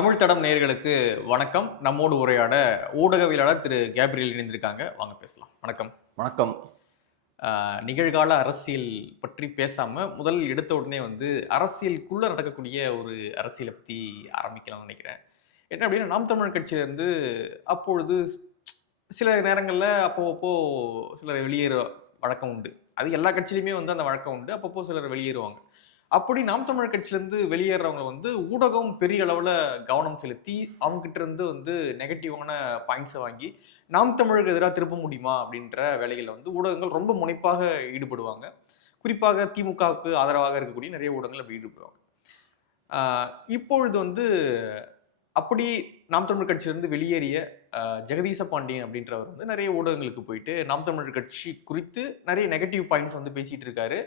தமிழ் தடம் நேயர்களுக்கு வணக்கம். நம்மோடு உரையாட ஊடகவியலாளர் திரு கேப்ரியல் இணைந்திருக்காங்க. வாங்க பேசலாம். வணக்கம். வணக்கம். நிகழ்கால அரசியல் பற்றி பேசாம முதல் எடுத்த உடனே அரசியலுக்குள்ள நடக்கக்கூடிய ஒரு அரசியலை பத்தி ஆரம்பிக்கலாம்னு நினைக்கிறேன். என்ன அப்படின்னா, நாம் தமிழர் கட்சியிலிருந்து அப்பொழுது சில நேரங்கள்ல அப்பப்போ சிலர் வெளியேற வழக்கம் உண்டு. அது எல்லா கட்சியிலுமே அந்த வழக்கம் உண்டு. அப்பப்போ சிலர் வெளியேறுவாங்க. அப்படி நாம் தமிழர் கட்சியிலேருந்து வெளியேறவங்க ஊடகம் பெரிய அளவில் கவனம் செலுத்தி அவங்க கிட்ட இருந்து நெகட்டிவான பாயிண்ட்ஸை வாங்கி நாம் தமிழருக்கு எதிராக திருப்ப முடியுமா அப்படின்ற வேலைகளில் ஊடகங்கள் ரொம்ப முனைப்பாக ஈடுபடுவாங்க. குறிப்பாக திமுகவுக்கு ஆதரவாக இருக்கக்கூடிய நிறைய ஊடகங்கள் அப்படி ஈடுபடுவாங்க. இப்பொழுது அப்படி நாம் தமிழர் கட்சியிலிருந்து வெளியேறிய ஜெகதீச பாண்டியன் அப்படின்றவர் நிறைய ஊடகங்களுக்கு போயிட்டு நாம் தமிழர் கட்சி குறித்து நிறைய நெகட்டிவ் பாயிண்ட்ஸ் பேசிட்டு இருக்காரு.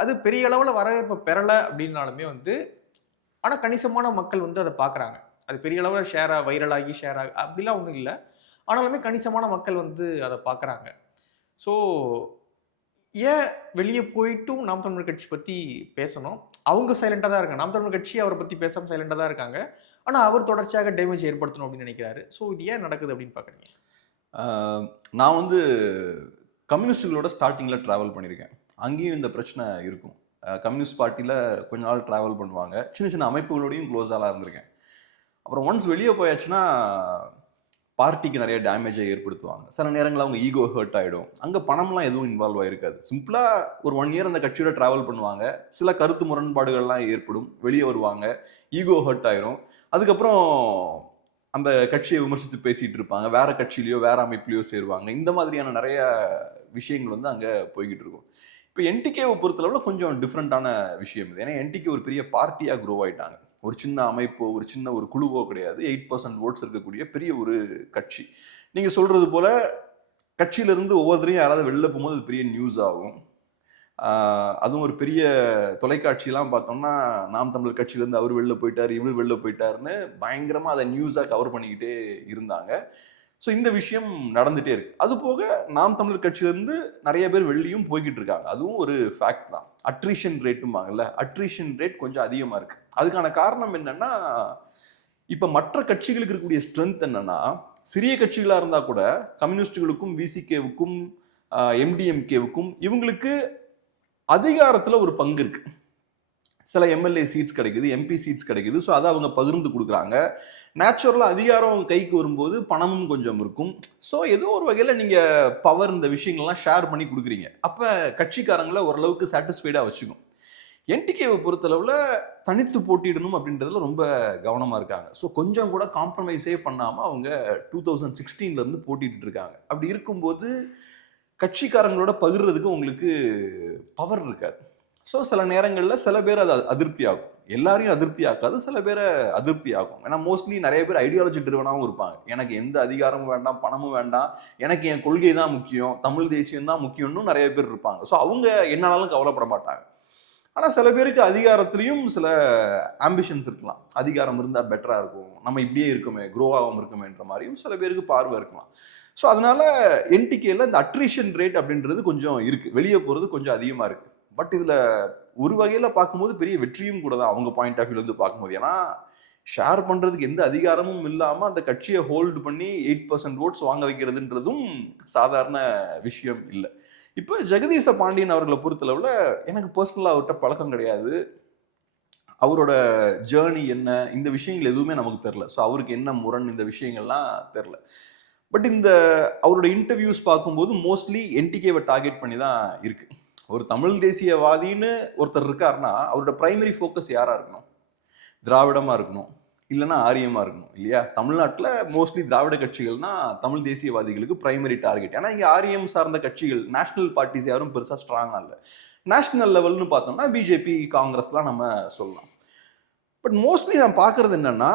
அது பெரிய அளவில் வரவேற்பை பெறலை அப்படின்னாலுமே ஆனால் கணிசமான மக்கள் அதை பார்க்குறாங்க. அது பெரிய அளவில் வைரலாகி ஷேர் ஆகி அப்படிலாம் ஒன்றும் இல்லை. ஆனாலுமே கணிசமான மக்கள் அதை பார்க்குறாங்க. ஸோ ஏன் வெளியே போயிட்டும் நாம் தமிழர் கட்சி பற்றி பேசணும்? அவங்க சைலண்டாக தான் இருக்காங்க. நாம் தமிழர் கட்சி அவரை பற்றி பேசாமல் சைலண்டாக தான் இருக்காங்க. ஆனால் அவர் தொடர்ச்சியாக டேமேஜ் ஏற்படுத்தணும் அப்படின்னு நினைக்கிறாரு. ஸோ இது ஏன் நடக்குது அப்படின்னு பார்க்குறீங்க? நான் கம்யூனிஸ்டுகளோட ஸ்டார்டிங்கில் ட்ராவல் பண்ணியிருக்கேன். அங்கேயும் இந்த பிரச்சனை இருக்கும். கம்யூனிஸ்ட் பார்ட்டியில் கொஞ்ச நாள் ட்ராவல் பண்ணுவாங்க. சின்ன சின்ன அமைப்புகளோடையும் க்ளோஸாக இருந்திருக்கேன். அப்புறம் ஒன்ஸ் வெளியே போயாச்சுன்னா பார்ட்டிக்கு நிறைய டேமேஜை ஏற்படுத்துவாங்க. சில நேரங்களில் அவங்க ஈகோ ஹர்ட் ஆகிடும். அங்கே பணம்லாம் எதுவும் இன்வால்வ் ஆகிருக்காது. சிம்பிளாக ஒரு 1 இயர் அந்த கட்சியோட ட்ராவல் பண்ணுவாங்க. சில கருத்து முரண்பாடுகள்லாம் ஏற்படும். வெளியே வருவாங்க. ஈகோ ஹர்ட் ஆயிரும். அதுக்கப்புறம் அந்த கட்சியை விமர்சித்து பேசிகிட்டு இருப்பாங்க. வேற கட்சியிலையோ வேற அமைப்புலையோ சேருவாங்க. இந்த மாதிரியான நிறைய விஷயங்கள் அங்கே போய்கிட்டு இருக்கும். இப்போ என்டிகேவை பொறுத்தளவில் கொஞ்சம் டிஃப்ரெண்டான விஷயம் இது. ஏன்னா என்டிகே ஒரு பெரிய பார்ட்டியாக க்ரோ ஆகிட்டாங்க. ஒரு சின்ன அமைப்போ ஒரு சின்ன ஒரு குழுவோ கிடையாது. 8% ஓட்ஸ் இருக்கக்கூடிய பெரிய ஒரு கட்சி. நீங்கள் சொல்கிறது போல் கட்சியிலேருந்து ஒவ்வொருத்தரையும் யாராவது வெளில போகும்போது அது பெரிய நியூஸ் ஆகும். அதுவும் ஒரு பெரிய தொலைக்காட்சியெல்லாம் பார்த்தோம்னா நாம் தமிழர் கட்சியிலேருந்து அவர் வெளில போயிட்டார், இவர் வெளில போயிட்டாருன்னு பயங்கரமாக அதை நியூஸாக கவர் பண்ணிக்கிட்டே இருந்தாங்க. ஸோ இந்த விஷயம் நடந்துகிட்டே இருக்கு. அது போக நாம் தமிழர் கட்சியிலேருந்து நிறைய பேர் வெளியும் போய்கிட்டு இருக்காங்க. அதுவும் ஒரு ஃபேக்ட் தான். அட்ரிஷன் ரேட்டும்பாங்கல்ல, அட்ரிஷன் ரேட் கொஞ்சம் அதிகமாக இருக்கு. அதுக்கான காரணம் என்னன்னா, இப்போ மற்ற கட்சிகளுக்கு இருக்கக்கூடிய ஸ்ட்ரென்த் என்னன்னா, சிறிய கட்சிகளாக இருந்தால் கூட கம்யூனிஸ்டுகளுக்கும் விசிகேவுக்கும் எம்டிஎம்கேவுக்கும் இவங்களுக்கு அதிகாரத்தில் ஒரு பங்கு இருக்கு. சில எம்எல்ஏ சீட்ஸ் கிடைக்குது, எம்பி சீட்ஸ் கிடைக்குது. ஸோ அதை அவங்க பகிர்ந்து கொடுக்குறாங்க. நேச்சுரலாக அதிகாரம் கைக்கு வரும்போது பணமும் கொஞ்சம் இருக்கும். ஸோ ஏதோ ஒரு வகையில் நீங்கள் பவர் இந்த விஷயங்கள்லாம் ஷேர் பண்ணி கொடுக்குறீங்க. அப்போ கட்சிக்காரங்களை ஓரளவுக்கு சாட்டிஸ்ஃபைடாக வச்சுக்கும். என்டிகேவை பொறுத்தளவில் தனித்து போட்டியிடணும் அப்படின்றதுல ரொம்ப கவனமாக இருக்காங்க. ஸோ கொஞ்சம் கூட காம்ப்ரமைஸே பண்ணாமல் அவங்க 2016 போட்டிட்டு இருக்காங்க. அப்படி இருக்கும்போது கட்சிக்காரங்களோட பகிர்றதுக்கு உங்களுக்கு பவர் இருக்காது. ஸோ சில நேரங்களில் சில பேர் அது அதிருப்தி ஆகும். எல்லாரையும் அதிருப்தி ஆக்காது, சில பேரை அதிருப்தி ஆகும். ஏன்னா மோஸ்ட்லி நிறைய பேர் ஐடியாலஜி ட்ரிவனாகவும் இருப்பாங்க. எனக்கு எந்த அதிகாரமும் வேண்டாம், பணமும் வேண்டாம், எனக்கு என் கொள்கை தான் முக்கியம், தமிழ் தேசியம் தான் முக்கியம்னு நிறைய பேர் இருப்பாங்க. ஸோ அவங்க என்னாலும் கவலைப்பட மாட்டாங்க. ஆனால் சில பேருக்கு அதிகாரத்திலையும் சில ஆம்பிஷன்ஸ் இருக்கலாம். அதிகாரம் இருந்தால் பெட்டராக இருக்கும், நம்ம இப்படியே இருக்குமே, க்ரோ ஆகாமல் இருக்குமேன்ற மாதிரியும் சில பேருக்கு பார்வை இருக்கலாம். ஸோ அதனால என்டிகேல இந்த அட்ரிஷன் ரேட் அப்படின்றது கொஞ்சம் இருக்கு. வெளியே போகிறது கொஞ்சம் அதிகமாக இருக்கு. பட் இதில் ஒரு வகையில் பார்க்கும்போது பெரிய வெற்றியும் கூட தான் அவங்க பாயிண்ட் ஆஃப் வியூலேருந்து பார்க்கும்போது. ஏன்னா ஷேர் பண்ணுறதுக்கு எந்த அதிகாரமும் இல்லாமல் அந்த கட்சியை ஹோல்டு பண்ணி 8% ஓட்ஸ் வாங்க வைக்கிறதுன்றதும் சாதாரண விஷயம் இல்லை. இப்போ ஜெகதீச பாண்டியன் அவர்களை பொறுத்தளவில் எனக்கு பர்சனலாக அவர்கிட்ட பழக்கம் கிடையாது. அவரோட ஜேர்னி என்ன, இந்த விஷயங்கள் எதுவுமே நமக்கு தெரில. ஸோ அவருக்கு என்ன முரண், இந்த விஷயங்கள்லாம் தெரில. பட் இந்த அவரோட இன்டர்வியூஸ் பார்க்கும்போது மோஸ்ட்லி என்டிகேவை டார்கெட் பண்ணி தான் இருக்கு. ஒரு தமிழ் தேசியவாதின்னு ஒருத்தர் இருக்காருன்னா அவரோட பிரைமரி ஃபோக்கஸ் யாரா இருக்கணும்? திராவிடமா இருக்கணும், இல்லைன்னா ஆரியமா இருக்கணும் இல்லையா? தமிழ்நாட்டில் மோஸ்ட்லி திராவிட கட்சிகள்னா தமிழ் தேசியவாதிகளுக்கு பிரைமரி டார்கெட். ஏன்னா இங்கே ஆரியம் சார்ந்த கட்சிகள், நேஷனல் பார்ட்டிஸ் யாரும் பெருசாக ஸ்ட்ராங்காக இல்லை. நேஷனல் லெவல்னு பார்த்தோம்னா பிஜேபி, காங்கிரஸ்லாம் நம்ம சொல்லலாம். பட் மோஸ்ட்லி நான் பார்க்கறது என்னன்னா,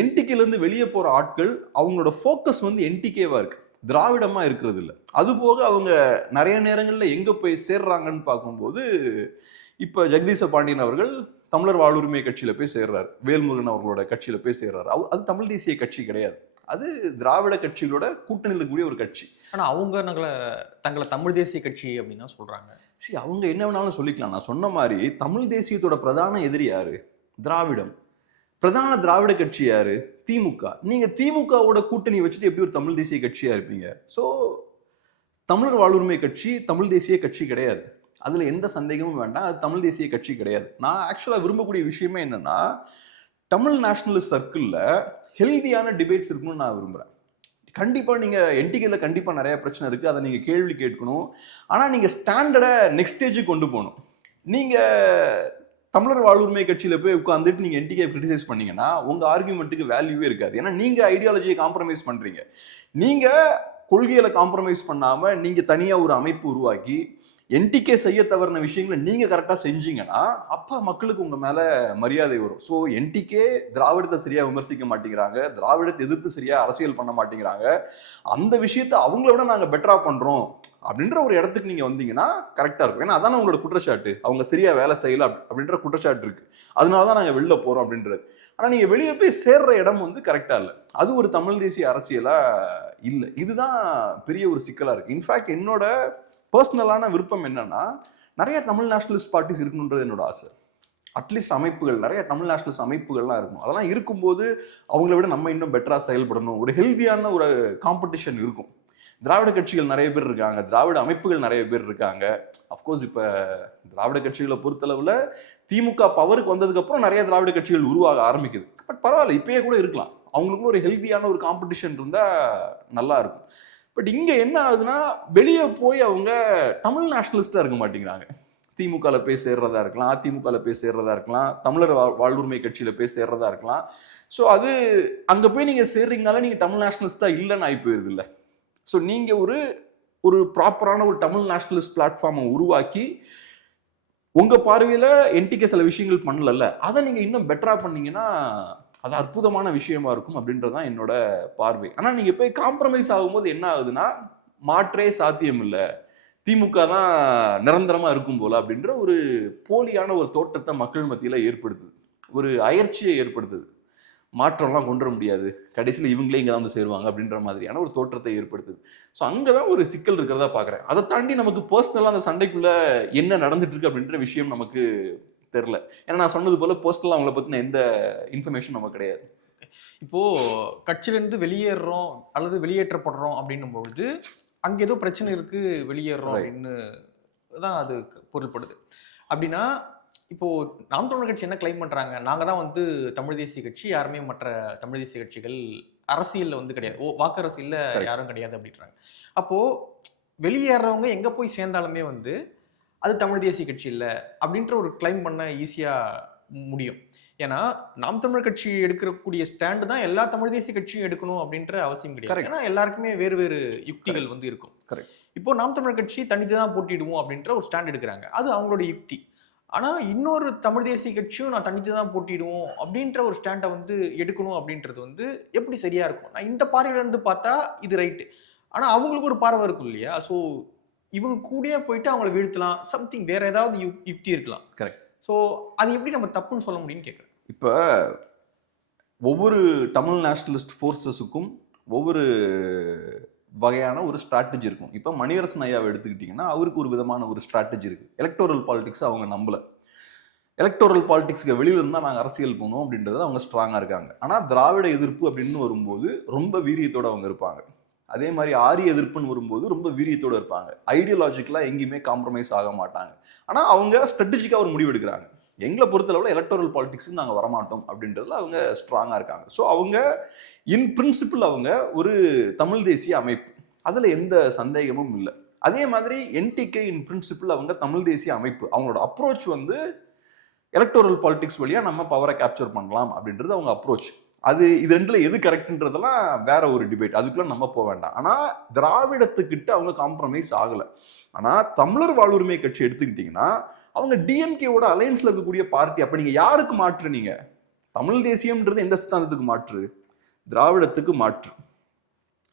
என்டிகேலேருந்து வெளியே போகிற ஆட்கள் அவங்களோட ஃபோக்கஸ் என்டிகேவா இருக்கு, திராவிடமா இருக்கிறது இல்லை. அது போக அவங்க நிறைய நேரங்களில் எங்கே போய் சேர்றாங்கன்னு பார்க்கும்போது, இப்போ ஜெகதீச பாண்டியன் அவர்கள் தமிழர் வாழ்வுரிமை கட்சியில் போய் சேர்றாரு, வேல்முருகன் அவர்களோட கட்சியில் போய் சேர்றாரு. அது தமிழ் தேசிய கட்சி கிடையாது, அது திராவிட கட்சிகளோட கூட்டணியில் இருக்கக்கூடிய ஒரு கட்சி. ஆனால் அவங்க தங்களை தமிழ் தேசிய கட்சி அப்படின்னா சொல்றாங்க. சரி, அவங்க என்ன வேணாலும் சொல்லிக்கலாம். நான் சொன்ன மாதிரி தமிழ் தேசியத்தோட பிரதான எதிரி யாரு? திராவிடம். பிரதான திராவிட கட்சி யாரு? திமுக. நீங்க திமுகவோட கூட்டணி வச்சுட்டு எப்படி ஒரு தமிழ் தேசிய கட்சியா இருப்பீங்க? ஸோ தமிழர் வாழ்வுரிமை கட்சி தமிழ் தேசிய கட்சி கிடையாது. அதுல எந்த சந்தேகமும் வேண்டாம். அது தமிழ் தேசிய கட்சி கிடையாது. நான் ஆக்சுவலா விரும்பக்கூடிய விஷயமே என்னன்னா, தமிழ் நேஷனலிஸ்ட் சர்க்கிள்ல ஹெல்தியான டிபேட்ஸ் இருக்கணும்னு நான் விரும்புறேன். கண்டிப்பா நீங்க என்டிகேல கண்டிப்பா நிறைய பிரச்சனை இருக்கு. அதை நீங்க கேள்வி கேட்கணும். ஆனா நீங்க ஸ்டாண்டர்டை நெக்ஸ்ட் ஸ்டேஜுக்கு கொண்டு போகணும். நீங்க தமிழர் வாழ்வுரிமை கட்சியில போய் உட்காந்துட்டு நீங்க என்டிகே கிரிட்டிசைஸ் பண்ணீங்கன்னா உங்க ஆர்குமெண்ட்டுக்கு வேல்யூவே இருக்காது. ஏன்னா நீங்க ஐடியாலஜியை காம்ப்ரமைஸ் பண்றீங்க. நீங்க கொள்கையில காம்ப்ரமைஸ் பண்ணாம நீங்க தனியா ஒரு அமைப்பு உருவாக்கி என்டிகே செய்ய தவறின விஷயங்களை நீங்க கரெக்டா செஞ்சீங்கன்னா அப்ப மக்களுக்கு உங்க மேல மரியாதை வரும். ஸோ என்டிகே திராவிடத்தை சரியா விமர்சிக்க மாட்டேங்கிறாங்க, திராவிடத்தை எதிர்த்து சரியா அரசியல் பண்ண மாட்டேங்கிறாங்க, அந்த விஷயத்த அவங்கள விட நாங்க பெட்டரா பண்றோம் அப்படின்ற ஒரு இடத்துக்கு நீங்க வந்தீங்கன்னா கரெக்டா இருக்கும். ஏன்னா அதான உங்களோட குற்றச்சாட்டு, அவங்க சரியா வேலை செய்யல அப்படின்ற குற்றச்சாட்டு இருக்கு. அதனாலதான் நாங்க வெளில போறோம் அப்படின்றது. ஆனா நீங்க வெளியே போய் சேர்ற இடம் வந்து கரெக்டா இல்லை. அது ஒரு தமிழ் தேசிய அரசியலா இல்லை. இதுதான் பெரிய ஒரு சிக்கலா இருக்கு. இன்ஃபேக்ட் என்னோட பர்சனலான விருப்பம் என்னன்னா, நிறைய தமிழ் நேஷனலிஸ்ட் பார்ட்டிஸ் இருக்கணுன்றது என்னோட ஆசை. அட்லீஸ்ட் அமைப்புகள், நிறைய தமிழ் நேஷனலிஸ்ட் அமைப்புகள்லாம் இருக்கும். அதெல்லாம் இருக்கும்போது அவங்கள விட நம்ம இன்னும் பெட்டரா செயல்படணும், ஒரு ஹெல்தியான ஒரு காம்படிஷன் இருக்கும். திராவிட கட்சிகள் நிறைய பேர் இருக்காங்க, திராவிட அமைப்புகள் நிறைய பேர் இருக்காங்க. அஃப்கோர்ஸ் இப்ப திராவிட கட்சிகளை பொறுத்தளவுல திமுக பவருக்கு வந்ததுக்கு அப்புறம் நிறைய திராவிட கட்சிகள் உருவாக ஆரம்பிக்குது. பட் பரவாயில்ல, இப்பயே கூட இருக்கலாம். அவங்களுக்குள்ள ஒரு ஹெல்தியான ஒரு காம்படிஷன் இருந்தா நல்லா இருக்கும். பட் இங்க என்ன ஆகுதுன்னா, வெளியே போய் அவங்க தமிழ் நேஷனலிஸ்டா இருக்க மாட்டேங்கிறாங்க. திமுகல போய் சேர்றதா இருக்கலாம், அதிமுகல போய் சேர்றதா இருக்கலாம், தமிழர் வாழ்வுரிமை கட்சியில போய் சேர்றதா இருக்கலாம். ஸோ அது அங்க போய் நீங்க சேர்றீங்கனால நீங்க தமிழ் நேஷனலிஸ்டா இல்லைன்னு ஆகி போயிருது இல்லை. ஸோ நீங்க ஒரு ப்ராப்பரான ஒரு தமிழ் நேஷனலிஸ்ட் பிளாட்ஃபார்மை உருவாக்கி உங்க பார்வையில என்டிகே சில விஷயங்கள் பண்ணல, அதை நீங்க இன்னும் பெட்டரா பண்ணீங்கன்னா அது அற்புதமான விஷயமா இருக்கும் அப்படின்றதான் என்னோட பார்வை. ஆனா நீங்க போய் காம்ப்ரமைஸ் ஆகும்போது என்ன ஆகுதுன்னா, மாற்றே சாத்தியம் இல்லை, திமுக தான் நிரந்தரமா இருக்கும் போல அப்படின்ற ஒரு போலியான ஒரு தோற்றத்தை மக்கள் மத்தியில ஏற்படுத்துது, ஒரு அயற்சியை ஏற்படுத்துது. மாற்றம்லாம் கொண்டு வர முடியாது, கடைசியில் இவங்களே இங்கே தான் வந்து சேருவாங்க அப்படின்ற மாதிரியான ஒரு தோற்றத்தை ஏற்படுத்துது. ஸோ அங்கே தான் ஒரு சிக்கல் இருக்கிறதா பார்க்குறேன். அதை தாண்டி நமக்கு பர்சனலாக அந்த சண்டைக்குள்ள என்ன நடந்துட்டு இருக்கு அப்படின்ற விஷயம் நமக்கு தெரியல. ஏன்னா நான் சொன்னது போல பர்சனலாக அவங்கள பற்றின எந்த இன்ஃபர்மேஷன் நமக்கு கிடையாது. இப்போ கட்சியிலேருந்து வெளியேறோம் அல்லது வெளியேற்றப்படுறோம் அப்படின்னும் பொழுது அங்கே ஏதோ பிரச்சனை இருக்கு, வெளியேறோம் அப்படின்னு தான் அது பொருள்படுது. அப்படின்னா இப்போ நாம் தமிழர் கட்சி என்ன கிளைம் பண்றாங்க, நாங்க தான் வந்து தமிழ் தேசிய கட்சி, யாருமே மற்ற தமிழ் தேசிய கட்சிகள் அரசியல்ல வந்து கிடையாது, வாக்கு அரசியல்ல யாரும் கிடையாது அப்படின்றாங்க. அப்போ வெளியேறவங்க எங்க போய் சேர்ந்தாலுமே வந்து அது தமிழ் தேசிய கட்சி இல்லை அப்படின்ற ஒரு கிளைம் பண்ண ஈஸியா முடியும். ஏன்னா நாம் தமிழர் கட்சி எடுக்கக்கூடிய ஸ்டாண்டு தான் எல்லா தமிழ் தேசிய கட்சியும் எடுக்கணும் அப்படின்ற அவசியம் கிடையாது. ஏன்னா எல்லாருக்குமே வேறு வேறு யுக்திகள் வந்து இருக்கும். இப்போ நாம் தமிழர் கட்சி தனித்து தான் போட்டிடுவோம் அப்படின்ற ஒரு ஸ்டாண்ட் எடுக்கிறாங்க, அது அவங்களோட யுக்தி. ஆனா இன்னொரு தமிழ் தேசிய கட்சியும் நான் தனித்து தான் போட்டிடுவோம் அப்படின்ற ஒரு ஸ்டாண்டை வந்து எடுக்கணும் அப்படின்றது வந்து எப்படி சரியா இருக்கும்? நான் இந்த பார்வையில இருந்து பார்த்தா இது ரைட்டு, ஆனா அவங்களுக்கு ஒரு பார்வை இருக்கும் இல்லையா? ஸோ இவங்க கூடயே போயிட்டு அவங்கள வீழ்த்தலாம், சம்திங் வேற ஏதாவது யுக்தி இருக்கலாம். கரெக்ட். ஸோ அது எப்படி நம்ம தப்புன்னு சொல்ல முடியும்னு கேட்குறேன். இப்போ ஒவ்வொரு தமிழ் நேஷனலிஸ்ட் ஃபோர்ஸஸுக்கும் ஒவ்வொரு வகையான ஒரு ஸ்ட்ராட்டஜி இருக்கும். இப்போ மணியரசன் ஐயாவை எடுத்துக்கிட்டிங்கன்னா அவருக்கு ஒரு விதமான ஒரு ஸ்ட்ராட்டஜி இருக்குது. எலக்டோரல் பாலிடிக்ஸ் அவங்க நம்பல. எலக்டோரல் பாலிடிக்ஸ்க்கு வெளியில இருந்தால் நாங்கள் அரசியல் போகணும் அப்படின்றத அவங்க ஸ்ட்ராங்காக இருக்காங்க. ஆனால் திராவிட எதிர்ப்பு அப்படின்னு வரும்போது ரொம்ப வீரியத்தோடு அவங்க இருப்பாங்க. அதே மாதிரி ஆரிய எதிர்ப்புன்னு வரும்போது ரொம்ப வீரியத்தோடு இருப்பாங்க. ஐடியாலஜிக்கலாக எங்கேயுமே காம்ப்ரமைஸ் ஆக மாட்டாங்க. ஆனால் அவங்க ஸ்ட்ராட்டஜிக்காக ஒரு முடிவு எடுக்கிறாங்க. எங்களை பொறுத்தளவில் எலக்டோரல் பாலிடிக்ஸுக்கு நாங்கள் வரமாட்டோம் அப்படின்றதுல அவங்க ஸ்ட்ராங்காக இருக்காங்க. ஸோ அவங்க இன் பிரின்சிபிள் அவங்க ஒரு தமிழ் தேசிய அமைப்பு, அதில் எந்த சந்தேகமும் இல்லை. அதே மாதிரி என்டிகே இன் பிரின்சிபிள் அவங்க தமிழ் தேசிய அமைப்பு. அவங்களோட அப்ரோச் வந்து எலக்டோரல் பாலிடிக்ஸ் வழியாக நம்ம பவரை கேப்சர் பண்ணலாம் அப்படின்றது அவங்க அப்ரோச். அது இது ரெண்டுல எது கரெக்ட்ன்றதெல்லாம் வேற ஒரு டிபேட், அதுக்குள்ள நம்ம போக வேண்டாம். ஆனா திராவிடத்துக்கிட்ட அவங்க காம்ப்ரமைஸ் ஆகல. ஆனா தமிழர் வாழ்வுரிமை கட்சி எடுத்துக்கிட்டீங்கன்னா அவங்க டிஎம்கேவோட அலையன்ஸ்ல இருக்கக்கூடிய பார்ட்டி. அப்ப நீங்க யாருக்கு மாற்று? நீங்க தமிழ் தேசியம்ன்றது எந்த சித்தாந்தத்துக்கு மாற்று? திராவிடத்துக்கு மாற்று,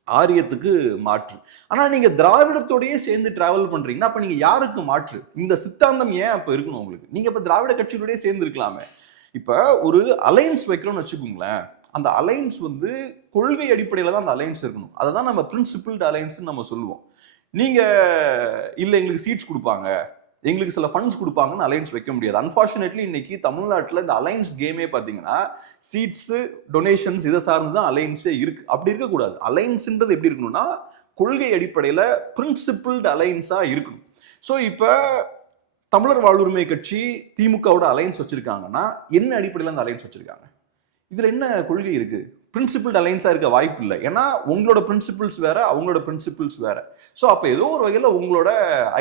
ஆரியத்துக்கு மாற்று. ஆனா நீங்க திராவிடத்தோடயே சேர்ந்து டிராவல் பண்றீங்கன்னா அப்ப நீங்க யாருக்கு மாற்று? இந்த சித்தாந்தம் ஏன் அப்ப இருக்கணும் உங்களுக்கு? நீங்க இப்ப திராவிட கட்சியோடய சேர்ந்து இருக்கலாமே. இப்ப ஒரு அலையன்ஸ் வைக்கிறோம்னு வச்சுக்கோங்களேன், அந்த அலையன்ஸ் வந்து கொள்கை அடிப்படையில தான் அந்த அலையன்ஸ் இருக்கணும். அதை தான் நம்ம பிரின்சிபிள்டு அலையன்ஸ் நம்ம சொல்லுவோம். நீங்க இல்ல எங்களுக்கு சீட்ஸ் கொடுப்பாங்க, எங்களுக்கு சில ஃபண்ட்ஸ் கொடுப்பாங்கன்னு அலையன்ஸ் வைக்க முடியாது. அன்ஃபார்ச்சுனேட்லி இன்னைக்கு தமிழ்நாட்டில் இந்த அலையன்ஸ் கேமே பார்த்தீங்கன்னா சீட்ஸு டொனேஷன்ஸ் இதை சார்ந்து தான் அலையன்ஸே இருக்கு. அப்படி இருக்கக்கூடாது. அலையன்ஸ்ன்றது எப்படி இருக்கணும்னா கொள்கை அடிப்படையில் பிரின்சிபிள்டு அலையன்ஸாக இருக்கணும். ஸோ இப்போ தமிழர் வாழ்வுரிமை கட்சி திமுகவோட அலையன்ஸ் வச்சிருக்காங்கன்னா என்ன அடிப்படையில் அந்த அலையன்ஸ் வச்சிருக்காங்க? இதுல என்ன கொள்கை இருக்கு? பிரின்சிபிள் அலைன்ஸா இருக்க வாய்ப்பு இல்லை. ஏன்னா உங்களோட பிரின்சிபிள்ஸ் வேற, அவங்களோட பிரின்சிபிள்ஸ் வேற. ஸோ அப்போ ஏதோ ஒரு வகையில் உங்களோட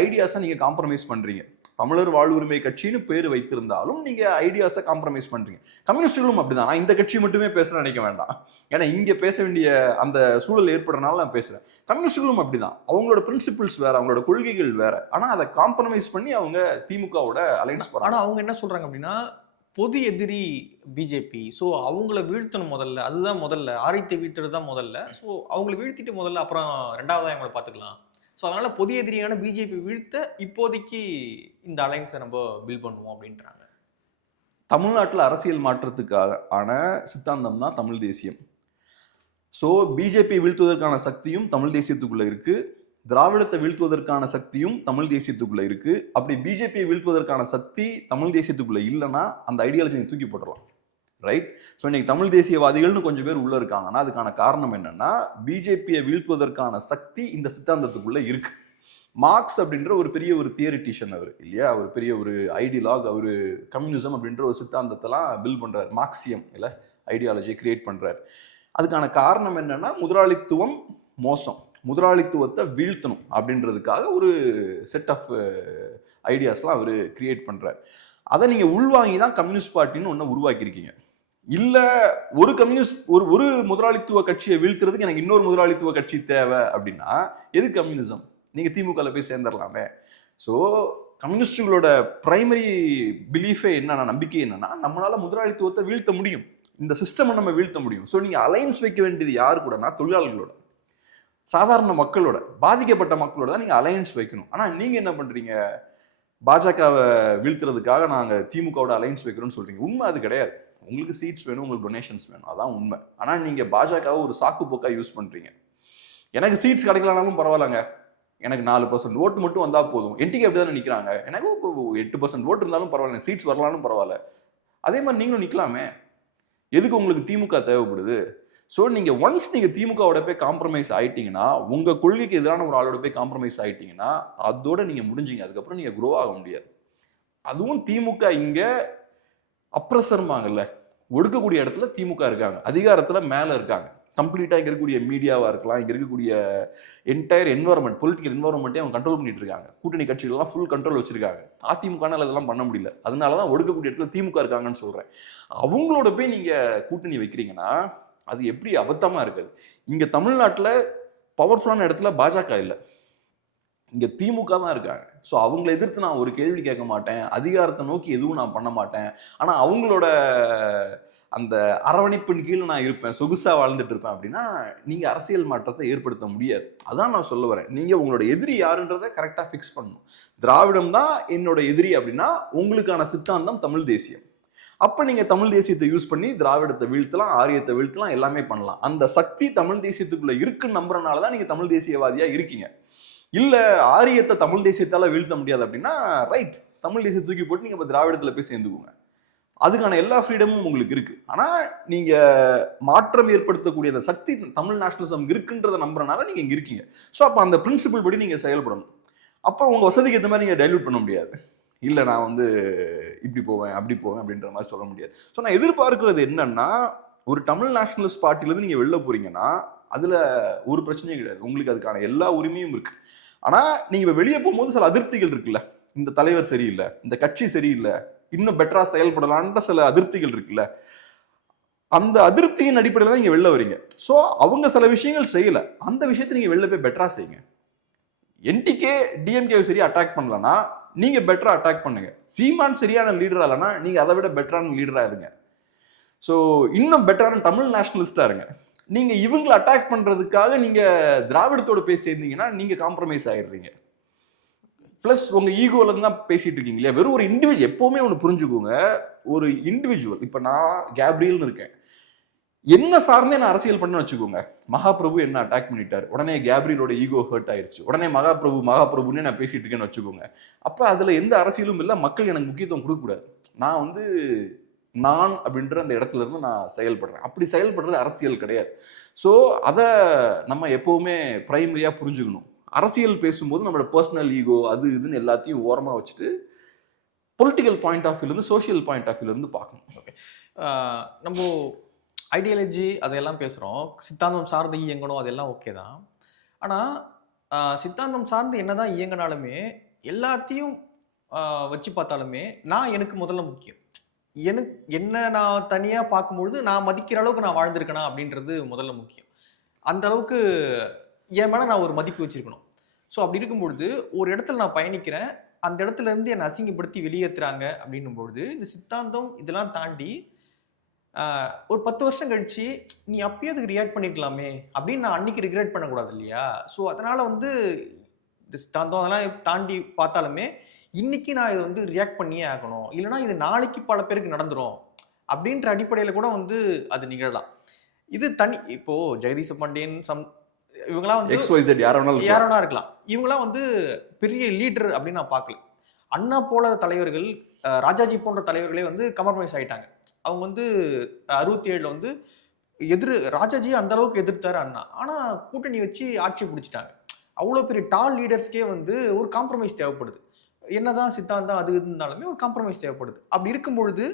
ஐடியாஸை நீங்க காம்ப்ரமைஸ் பண்றீங்க. தமிழர் வாழ்வுரிமை கட்சின்னு பேர் வைத்திருந்தாலும் நீங்க ஐடியாஸை காம்ப்ரமைஸ் பண்றீங்க. கம்யூனிஸ்டுகளும் அப்படிதான். நான் இந்த கட்சி மட்டுமே பேசுறேன்னு நினைக்க வேண்டாம். ஏன்னா இங்க பேச வேண்டிய அந்த சூழல் ஏற்படுறதுனால நான் பேசுறேன். கம்யூனிஸ்டுகளும் அப்படிதான். அவங்களோட பிரின்சிபிள்ஸ் வேற, அவங்களோட கொள்கைகள் வேற. ஆனா அதை காம்ப்ரமைஸ் பண்ணி அவங்க திமுகவோட அலைன்ஸ் போறாங்க. ஆனா அவங்க என்ன சொல்றாங்க அப்படின்னா பொது எதிரி பிஜேபி, ஸோ அவங்கள வீழ்த்தணும் முதல்ல, அதுதான் முதல்ல, ஆரியத்தை வீழ்த்துறது தான் முதல்ல. ஸோ அவங்களை வீழ்த்திட்டு முதல்ல அப்புறம் ரெண்டாவதாக அவங்கள பார்த்துக்கலாம். ஸோ அதனால பொது எதிரியான பிஜேபி வீழ்த்த இப்போதைக்கு இந்த அலைன்ஸை நம்ம பில் பண்ணுவோம் அப்படின்றாங்க. தமிழ்நாட்டில் அரசியல் மாற்றத்துக்கான சித்தாந்தம் தான் தமிழ் தேசியம். ஸோ பிஜேபி வீழ்த்துவதற்கான சக்தியும் தமிழ் தேசியத்துக்குள்ள இருக்கு, திராவிடத்தை வீழ்த்துவதற்கான சக்தியும் தமிழ் தேசியத்துக்குள்ள இருக்கு. அப்படி பிஜேபியை வீழ்த்துவதற்கான சக்தி தமிழ் தேசியத்துக்குள்ள இல்லைன்னா அந்த ஐடியாலஜியை தூக்கி போட்டுடலாம். ரைட்? ஸோ இன்னைக்கு தமிழ் தேசியவாதிகள்னு கொஞ்சம் பேர் உள்ள இருக்காங்கன்னா அதுக்கான காரணம் என்னன்னா பிஜேபியை வீழ்த்துவதற்கான சக்தி இந்த சித்தாந்தத்துக்குள்ள இருக்கு. மார்க்ஸ் அப்படின்ற ஒரு பெரிய ஒரு தியரிட்டிஷியன் அவர் இல்லையா, ஒரு பெரிய ஒரு ஐடியாலாக், அவரு கம்யூனிசம் அப்படின்ற ஒரு சித்தாந்தத்தெல்லாம் பில் பண்றாரு, மார்க்சியம் இல்ல ஐடியாலஜியை கிரியேட் பண்றாரு. அதுக்கான காரணம் என்னன்னா முதலாளித்துவம் மோசம், முதலாளித்துவத்தை வீழ்த்தணும் அப்படின்றதுக்காக ஒரு செட் ஆஃப் ஐடியாஸ்லாம் அவர் கிரியேட் பண்றாரு. அதை நீங்க உள்வாங்கி தான் கம்யூனிஸ்ட் பார்ட்டின்னு ஒன்று உருவாக்கியிருக்கீங்க. இல்ல ஒரு கம்யூனிஸ்ட் ஒரு முதலாளித்துவ கட்சியை வீழ்த்துறதுக்கு எனக்கு இன்னொரு முதலாளித்துவ கட்சி தேவை அப்படின்னா எது கம்யூனிசம்? நீங்க திமுக போய் சேர்ந்துடலாமே. ஸோ கம்யூனிஸ்டுகளோட பிரைமரி பிலீஃபே என்னன்னா, நம்பிக்கை என்னன்னா, நம்மளால முதலாளித்துவத்தை வீழ்த்த முடியும், இந்த சிஸ்டமை நம்ம வீழ்த்த முடியும். ஸோ நீங்க அலைன்ஸ் வைக்க வேண்டியது யாரு கூடனா தொழிலாளர்களோட, சாதாரண மக்களோட, பாதிக்கப்பட்ட மக்களோட தான் நீங்க அலையன்ஸ் வைக்கணும். ஆனா நீங்க என்ன பண்றீங்க? பாஜகவை வீழ்த்துறதுக்காக நாங்க திமுகவோட அலைன்ஸ் வைக்கிறோம்னு சொல்றீங்க. உண்மை அது கிடையாது. உங்களுக்கு சீட்ஸ் வேணும், உங்களுக்கு டொனேஷன்ஸ் வேணும், அதான் உண்மை. ஆனா நீங்க பாஜகவை ஒரு சாக்கு போக்கா யூஸ் பண்றீங்க. எனக்கு சீட்ஸ் கிடைக்கலனாலும் பரவாயில்லங்க, எனக்கு 4% ஓட்டு மட்டும் வந்தா போதும். என்டிகே அப்படிதான் நிக்கிறாங்க, எனக்கு 8% ஓட்டு இருந்தாலும் பரவாயில்ல, சீட்ஸ் வரலாலும் பரவாயில்ல. அதே மாதிரி நீங்களும் நிக்கலாமே. எதுக்கு உங்களுக்கு திமுக தேவைப்படுது? ஸோ நீங்க ஒன்ஸ் நீங்க திமுகவோட போய் காம்ப்ரமைஸ் ஆயிட்டீங்கன்னா, உங்க கொள்கைக்கு எதிரான ஒரு ஆளோட போய் காம்ப்ரமைஸ் ஆயிட்டீங்கன்னா அதோட நீங்க முடிஞ்சீங்க. அதுக்கப்புறம் நீங்க க்ரோ ஆக முடியாது. அதுவும் திமுக இங்க அப்ரஸர்மாங்கல்ல, ஒடுக்கக்கூடிய இடத்துல திமுக இருக்காங்க, அதிகாரத்துல மேல இருக்காங்க. கம்ப்ளீட்டா இங்க இருக்கக்கூடிய மீடியாவா இருக்கலாம், இங்க இருக்கக்கூடிய என்டையர் என்வரன்மெண்ட், பொலிட்டிக்கல் என்வரன்மெண்ட்டே அவங்க கண்ட்ரோல் பண்ணிட்டு இருக்காங்க. கூட்டணி கட்சிகள்லாம் ஃபுல் கண்ட்ரோல் வச்சிருக்காங்க. அதிமுகனால அதெல்லாம் பண்ண முடியல. அதனாலதான் ஒடுக்கக்கூடிய இடத்துல திமுக இருக்காங்கன்னு சொல்றேன். அவங்களோட போய் நீங்க கூட்டணி வைக்கிறீங்கன்னா அது எப்படி அபத்தமா இருக்குது. இங்க தமிழ்நாட்டுல பவர்ஃபுல்லான இடத்துல பாஜக இல்லை, இங்க திமுக தான் இருக்காங்க. ஸோ அவங்களை எதிர்த்து நான் ஒரு கேள்வி கேட்க மாட்டேன், அதிகாரத்தை நோக்கி எதுவும் நான் பண்ண மாட்டேன். ஆனா அவங்களோட அந்த அரவணைப்பின் கீழே நான் இருப்பேன், சொகுசா வாழ்ந்துட்டு இருப்பேன் அப்படின்னா நீங்க அரசியல் மாற்றத்தை ஏற்படுத்த முடியாது. அதான் நான் சொல்ல வரேன். நீங்க உங்களோட எதிரி யாருன்றதை கரெக்டா ஃபிக்ஸ் பண்ணணும். திராவிடம் தான் என்னோட எதிரி அப்படின்னா உங்களுக்கான சித்தாந்தம் தமிழ் தேசியம். அப்ப நீங்க தமிழ் தேசியத்தை யூஸ் பண்ணி திராவிடத்தை வீழ்த்தலாம், ஆரியத்தை வீழ்த்தலாம், எல்லாமே பண்ணலாம். அந்த சக்தி தமிழ் தேசியத்துக்குள்ள இருக்குன்னு நம்புறதுனாலதான் நீங்க தமிழ் தேசியவாதியா இருக்கீங்க. இல்ல ஆரியத்தை தமிழ் தேசியத்தால வீழ்த்த முடியாது அப்படின்னா ரைட், தமிழ் தேசியத்தை தூக்கி போட்டு நீங்க இப்ப திராவிடத்துல போய் சேர்ந்துக்கோங்க. அதுக்கான எல்லா ஃப்ரீடமும் உங்களுக்கு இருக்கு. ஆனா நீங்க மாற்றம் ஏற்படுத்தக்கூடிய அந்த சக்தி தமிழ் நேஷனலிசம் இருக்குன்றத நம்புறதுனால நீங்க இங்க இருக்கீங்க. ஸோ அப்ப அந்த பிரின்சிபிள் படி நீங்க செயல்படணும். அப்புறம் உங்க வசதிக்கு ஏற்ற மாதிரி நீங்க டைல்யூட் பண்ண முடியாது. இல்ல நான் வந்து இப்படி போவேன் அப்படி போவேன் அப்படின்ற மாதிரி சொல்ல முடியாது. ஸோ நான் எதிர்பார்க்கிறது என்னன்னா, ஒரு தமிழ் நேஷனலிஸ்ட் பார்ட்டிலேருந்து நீங்க வெளில போறீங்கன்னா அதுல ஒரு பிரச்சனையும் கிடையாது, உங்களுக்கு அதுக்கான எல்லா உரிமையும் இருக்கு. ஆனா நீங்க வெளியே போகும்போது சில அதிருப்திகள் இருக்குல்ல, இந்த தலைவர் சரியில்லை, இந்த கட்சி சரியில்லை, இன்னும் பெட்டரா செயல்படலான்ற சில அதிருப்திகள் இருக்குல்ல, அந்த அதிருப்தியின் அடிப்படையில் தான் நீங்க வெளில வரீங்க. ஸோ அவங்க சில விஷயங்கள் செய்யல, அந்த விஷயத்தை நீங்க வெளில போய் பெட்டரா செய்யுங்க. என்டிகே டிஎம்கே சரியா அட்டாக் பண்ணலன்னா நீங்க பெட்டரா அட்டாக் பண்ணுங்க. சீமான் சரியான லீடரா இல்லைன்னா நீங்க அதை விட பெட்டரான லீடரா இருங்க. ஸோ இன்னும் பெட்டரான தமிழ் நேஷனலிஸ்டா இருங்க. நீங்க இவங்களை அட்டாக் பண்றதுக்காக நீங்க திராவிடத்தோட போய் சேர்ந்தீங்கன்னா நீங்க காம்ப்ரமைஸ் ஆயிடுறீங்க. பிளஸ் உங்க ஈகோல இருந்து தான் பேசிட்டு இருக்கீங்க இல்லையா. வெறும் ஒரு இண்டிவிஜுவல், எப்பவுமே ஒன்று புரிஞ்சுக்கோங்க, ஒரு இண்டிவிஜுவல், இப்ப நான் கேப்ரியல்னு இருக்கேன், என்ன சார்ந்தே நான் அரசியல் பண்ண வச்சுக்கோங்க. மகாபிரபு என்ன அட்டாக் பண்ணிட்டாரு, உடனே கேப்ரியலோட ஈகோ ஹர்ட் ஆயிருச்சு, உடனே மகாபிரபுன்னு நான் பேசிட்டு இருக்கேன்னு வச்சுக்கோங்க. அப்ப அதுல எந்த அரசியலும் இல்லை, மக்கள் எனக்கு முக்கியத்துவம் கொடுக்க கூடாது. நான் நான் அப்படின்ற அந்த இடத்துல இருந்து நான் செயல்படுறேன். அப்படி செயல்படுறது அரசியல் கிடையாது. ஸோ அதை நம்ம எப்பவுமே பிரைமரியா புரிஞ்சுக்கணும். அரசியல் பேசும்போது நம்மளோட பர்சனல் ஈகோ அது இதுன்னு எல்லாத்தையும் ஓரமா வச்சுட்டு பொலிட்டிக்கல் பாயிண்ட் ஆஃப் வியூல இருந்து சோஷியல் பாயிண்ட் ஆஃப் வியூல இருந்து பார்க்கணும். ஓகே, நம்ம ஐடியாலஜி அதையெல்லாம் பேசுகிறோம், சித்தாந்தம் சார்ந்து இயங்கணும், அதெல்லாம் ஓகே தான். ஆனால் சித்தாந்தம் சார்ந்து என்னதான் இயங்கினாலுமே எல்லாத்தையும் வச்சு பார்த்தாலுமே எனக்கு முதல்ல முக்கியம். என்ன நான் தனியாக பார்க்கும்பொழுது நான் மதிக்கிற அளவுக்கு நான் வாழ்ந்திருக்கேனா அப்படின்றது முதல்ல முக்கியம். அந்த அளவுக்கு என் மேலே நான் ஒரு மதிப்பு வச்சிருக்கணும். ஸோ அப்படி இருக்கும்பொழுது ஒரு இடத்துல நான் பயணிக்கிறேன், அந்த இடத்துல இருந்து என்னை அசிங்கப்படுத்தி வெளியேற்றுறாங்க அப்படின்னும் பொழுது இந்த சித்தாந்தம் இதெல்லாம் தாண்டி ஒரு 10 வருஷம் கழிச்சு நீ அப்பயே அதுக்கு ரியாக்ட் பண்ணிருக்கலாமே அப்படின்னு நான் அன்னைக்கு ரிக்ரெட் பண்ணக்கூடாது இல்லையா? ஸோ அதனால இந்த சித்தாந்தம் அதெல்லாம் தாண்டி பார்த்தாலுமே இன்னைக்கு நான் இதை ரியாக்ட் பண்ணியே ஆகணும், இல்லைன்னா இது நாளைக்கு பல பேருக்கு நடந்துரும் அப்படின்ற அடிப்படையில் கூட அது நிகழலாம். இது தனி. இப்போ ஜெகதீச பாண்டியன் இவங்கெல்லாம் யாரா இருக்கலாம், இவங்கெல்லாம் பெரிய லீடர் அப்படின்னு நான் பார்க்கல. அண்ணா போல தலைவர்கள், ராஜாஜி போன்ற தலைவர்களே கம்ப்ரமைஸ் ஆயிட்டாங்க. அவங்க 67 ராஜாஜி அந்த அளவுக்கு எதிர்த்தாரு அண்ணா, ஆனா கூட்டணி வச்சு ஆட்சி பிடிச்சிட்டாங்க. அவ்வளவு பெரிய டால் லீடர்ஸ்க்கே ஒரு காம்ப்ரமைஸ் தேவைப்படுது. என்னதான் சித்தாந்தம் அது இருந்தாலுமே ஒரு காம்ப்ரமைஸ் தேவைப்படுது. அப்படி இருக்கும் பொழுது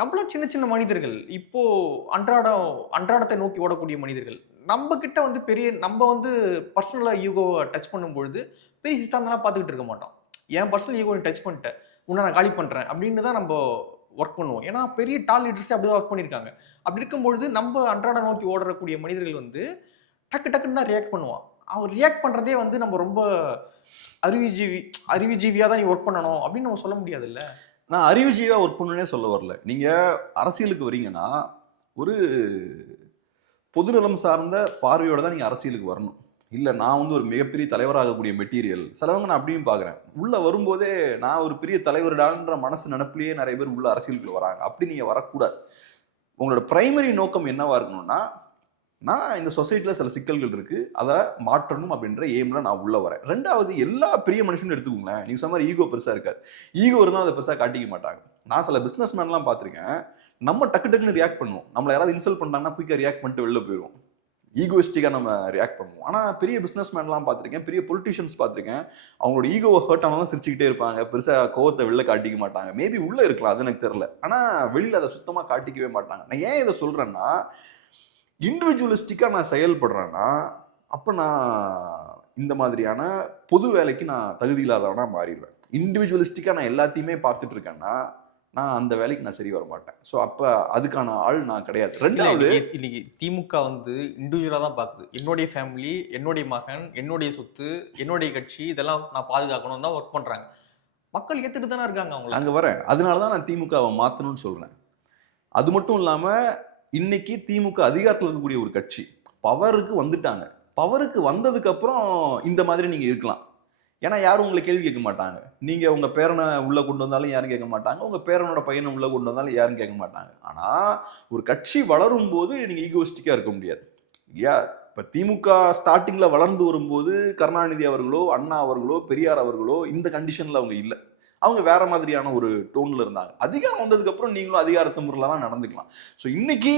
நம்மளாம் சின்ன சின்ன மனிதர்கள், இப்போ அன்றாடத்தை நோக்கி ஓடக்கூடிய மனிதர்கள், நம்ம கிட்ட பெரிய நம்ம பர்சனலா ஈகோவை டச் பண்ணும்பொழுது பெரிய சித்தாந்தம்லாம் பார்த்துக்கிட்டு இருக்க மாட்டோம். என் பர்சனல் ஈகோவை டச் பண்ணிட்டேன், உன்னை நான் காலி பண்றேன் அப்படின்னு தான் நம்ம ஒர்க் பண்ணுவோம். ஏன்னா பெரிய டால் லீடர்ஸே அப்படிதான் ஒர்க் பண்ணியிருக்காங்க. அப்படி இருக்கும்பொழுது நம்ம அன்றாட நோக்கி ஓடக்கூடிய மனிதர்கள் டக்கு டக்குன்னு தான் ரியாக்ட் பண்ணுவான். அவன் ரியாக்ட் பண்றதே நம்ம ரொம்ப அறிவுஜீவியா தான் நீ ஒர்க் பண்ணணும் அப்படின்னு நம்ம சொல்ல முடியாது இல்ல. நான் அறிவுஜீவியா ஒர்க் பண்ணனே சொல்ல வரல. நீங்க அரசியலுக்கு வரீங்கன்னா ஒரு பொதுநலம் சார்ந்த பார்வையோட தான் நீங்க அரசியலுக்கு வரணும். இல்ல நான் ஒரு மிகப்பெரிய தலைவராகக்கூடிய மெட்டீரியல், சிலவங்க நான் அப்படியும் பாக்குறேன், உள்ள வரும்போதே நான் ஒரு பெரிய தலைவர்டான்ற மனசு நினைப்பிலேயே நிறைய பேர் உள்ள அரசியலுக்கு வராங்க. அப்படி நீங்க வரக்கூடாது. உங்களோட பிரைமரி நோக்கம் என்னவா இருக்கணும்னா, நான் இந்த சொசைட்டில சில சிக்கல்கள் இருக்கு, அதை மாற்றணும் அப்படின்ற எய்ம்ல நான் உள்ள வரேன். ரெண்டாவது, எல்லா பெரிய மனுஷனும் எடுத்துக்கோங்களேன், நீங்க சொன்ன மாதிரி ஈகோ பெருசா இருக்காது. ஈகோ இருந்தால் அதை பெருசா காட்டிக்க மாட்டாங்க. நான் சில பிசினஸ் மேன்லாம் பார்த்திருக்கேன், நம்ம டக்கு டக்குன்னு ரியாக்ட் பண்ணுவோம். நம்மளை யாராவது இன்சல்ட் பண்ணாங்கன்னா குயிக்கா ரியாக்ட் பண்ணிட்டு வெளில போயிடுவோம், ஈகோயிஸ்டிக்கா நம்ம ரியாக்ட் பண்ணுவோம். ஆனா பெரிய பிசினஸ் மேன்லாம் பார்த்திருக்கேன், பெரிய பொலிட்டிஷியன்ஸ் பார்த்திருக்கேன், அவங்களோட ஈகோவை ஹர்ட் ஆனாலும் சிரிச்சுக்கிட்டே இருப்பாங்க, பெருசா கோவத்தை வெளில காட்டிக்க மாட்டாங்க. மேபி உள்ள இருக்கலாம், அது எனக்கு தெரியல, ஆனா வெளியில அதை சுத்தமா காட்டிக்கவே மாட்டாங்க. நான் ஏன் இதை சொல்றேன்னா, இண்டிவிஜுவலிஸ்டிக்கா நான் செயல்படுறேன்னா அப்ப நான் இந்த மாதிரியான பொது வேலைக்கு நான் தகுதி இல்லாதவனா மாறிடுவேன். இண்டிவிஜுவலிஸ்டிக்கா நான் எல்லாத்தையுமே பார்த்துட்டு இருக்கேன்னா நான் அந்த வேலைக்கு நான் சரி வர மாட்டேன். ஸோ அப்ப அதுக்கான ஆள் நான் கிடையாது. ரெண்டாவது, இன்னைக்கு திமுக இண்டிவிஜுவலா தான் பார்க்குது. என்னுடைய ஃபேமிலி, என்னுடைய மகன், என்னுடைய சொத்து, என்னுடைய கட்சி, இதெல்லாம் நான் பாதுகாக்கணும் தான் ஒர்க் பண்றாங்க. மக்கள் ஏத்துட்டு தானே இருக்காங்க. அவங்க அங்க வரேன், அதனாலதான் நான் திமுகவை மாத்தணும்னு சொல்றேன். அது மட்டும் இல்லாம இன்னைக்கு திமுக அதிகாரத்தில் இருக்கக்கூடிய ஒரு கட்சி, பவருக்கு வந்துட்டாங்க. பவருக்கு வந்ததுக்கு அப்புறம் இந்த மாதிரி நீங்க இருக்கலாம். ஏன்னா யாரும் உங்களை கேள்வி கேட்க மாட்டாங்க. நீங்க உங்க பேரனை உள்ள கொண்டு வந்தாலும் யாரும் கேட்க மாட்டாங்க, உங்க பேரனோட பையனை உள்ள கொண்டு வந்தாலும் யாரும் கேட்க மாட்டாங்க. ஆனா ஒரு கட்சி வளரும் போது நீங்க ஈகோஸ்டிக்கா இருக்க முடியாது இல்லையா? இப்ப திமுக ஸ்டார்டிங்ல வளர்ந்து வரும்போது கருணாநிதி அவர்களோ, அண்ணா அவர்களோ, பெரியார் அவர்களோ இந்த கண்டிஷன்ல அவங்க இல்லை. அவங்க வேற மாதிரியான ஒரு டோன்ல இருந்தாங்க. அதிகாரம் வந்ததுக்கு அப்புறம் நீங்களும் அதிகாரத்து முறையிலாம் நடந்துக்கலாம். ஸோ இன்னைக்கு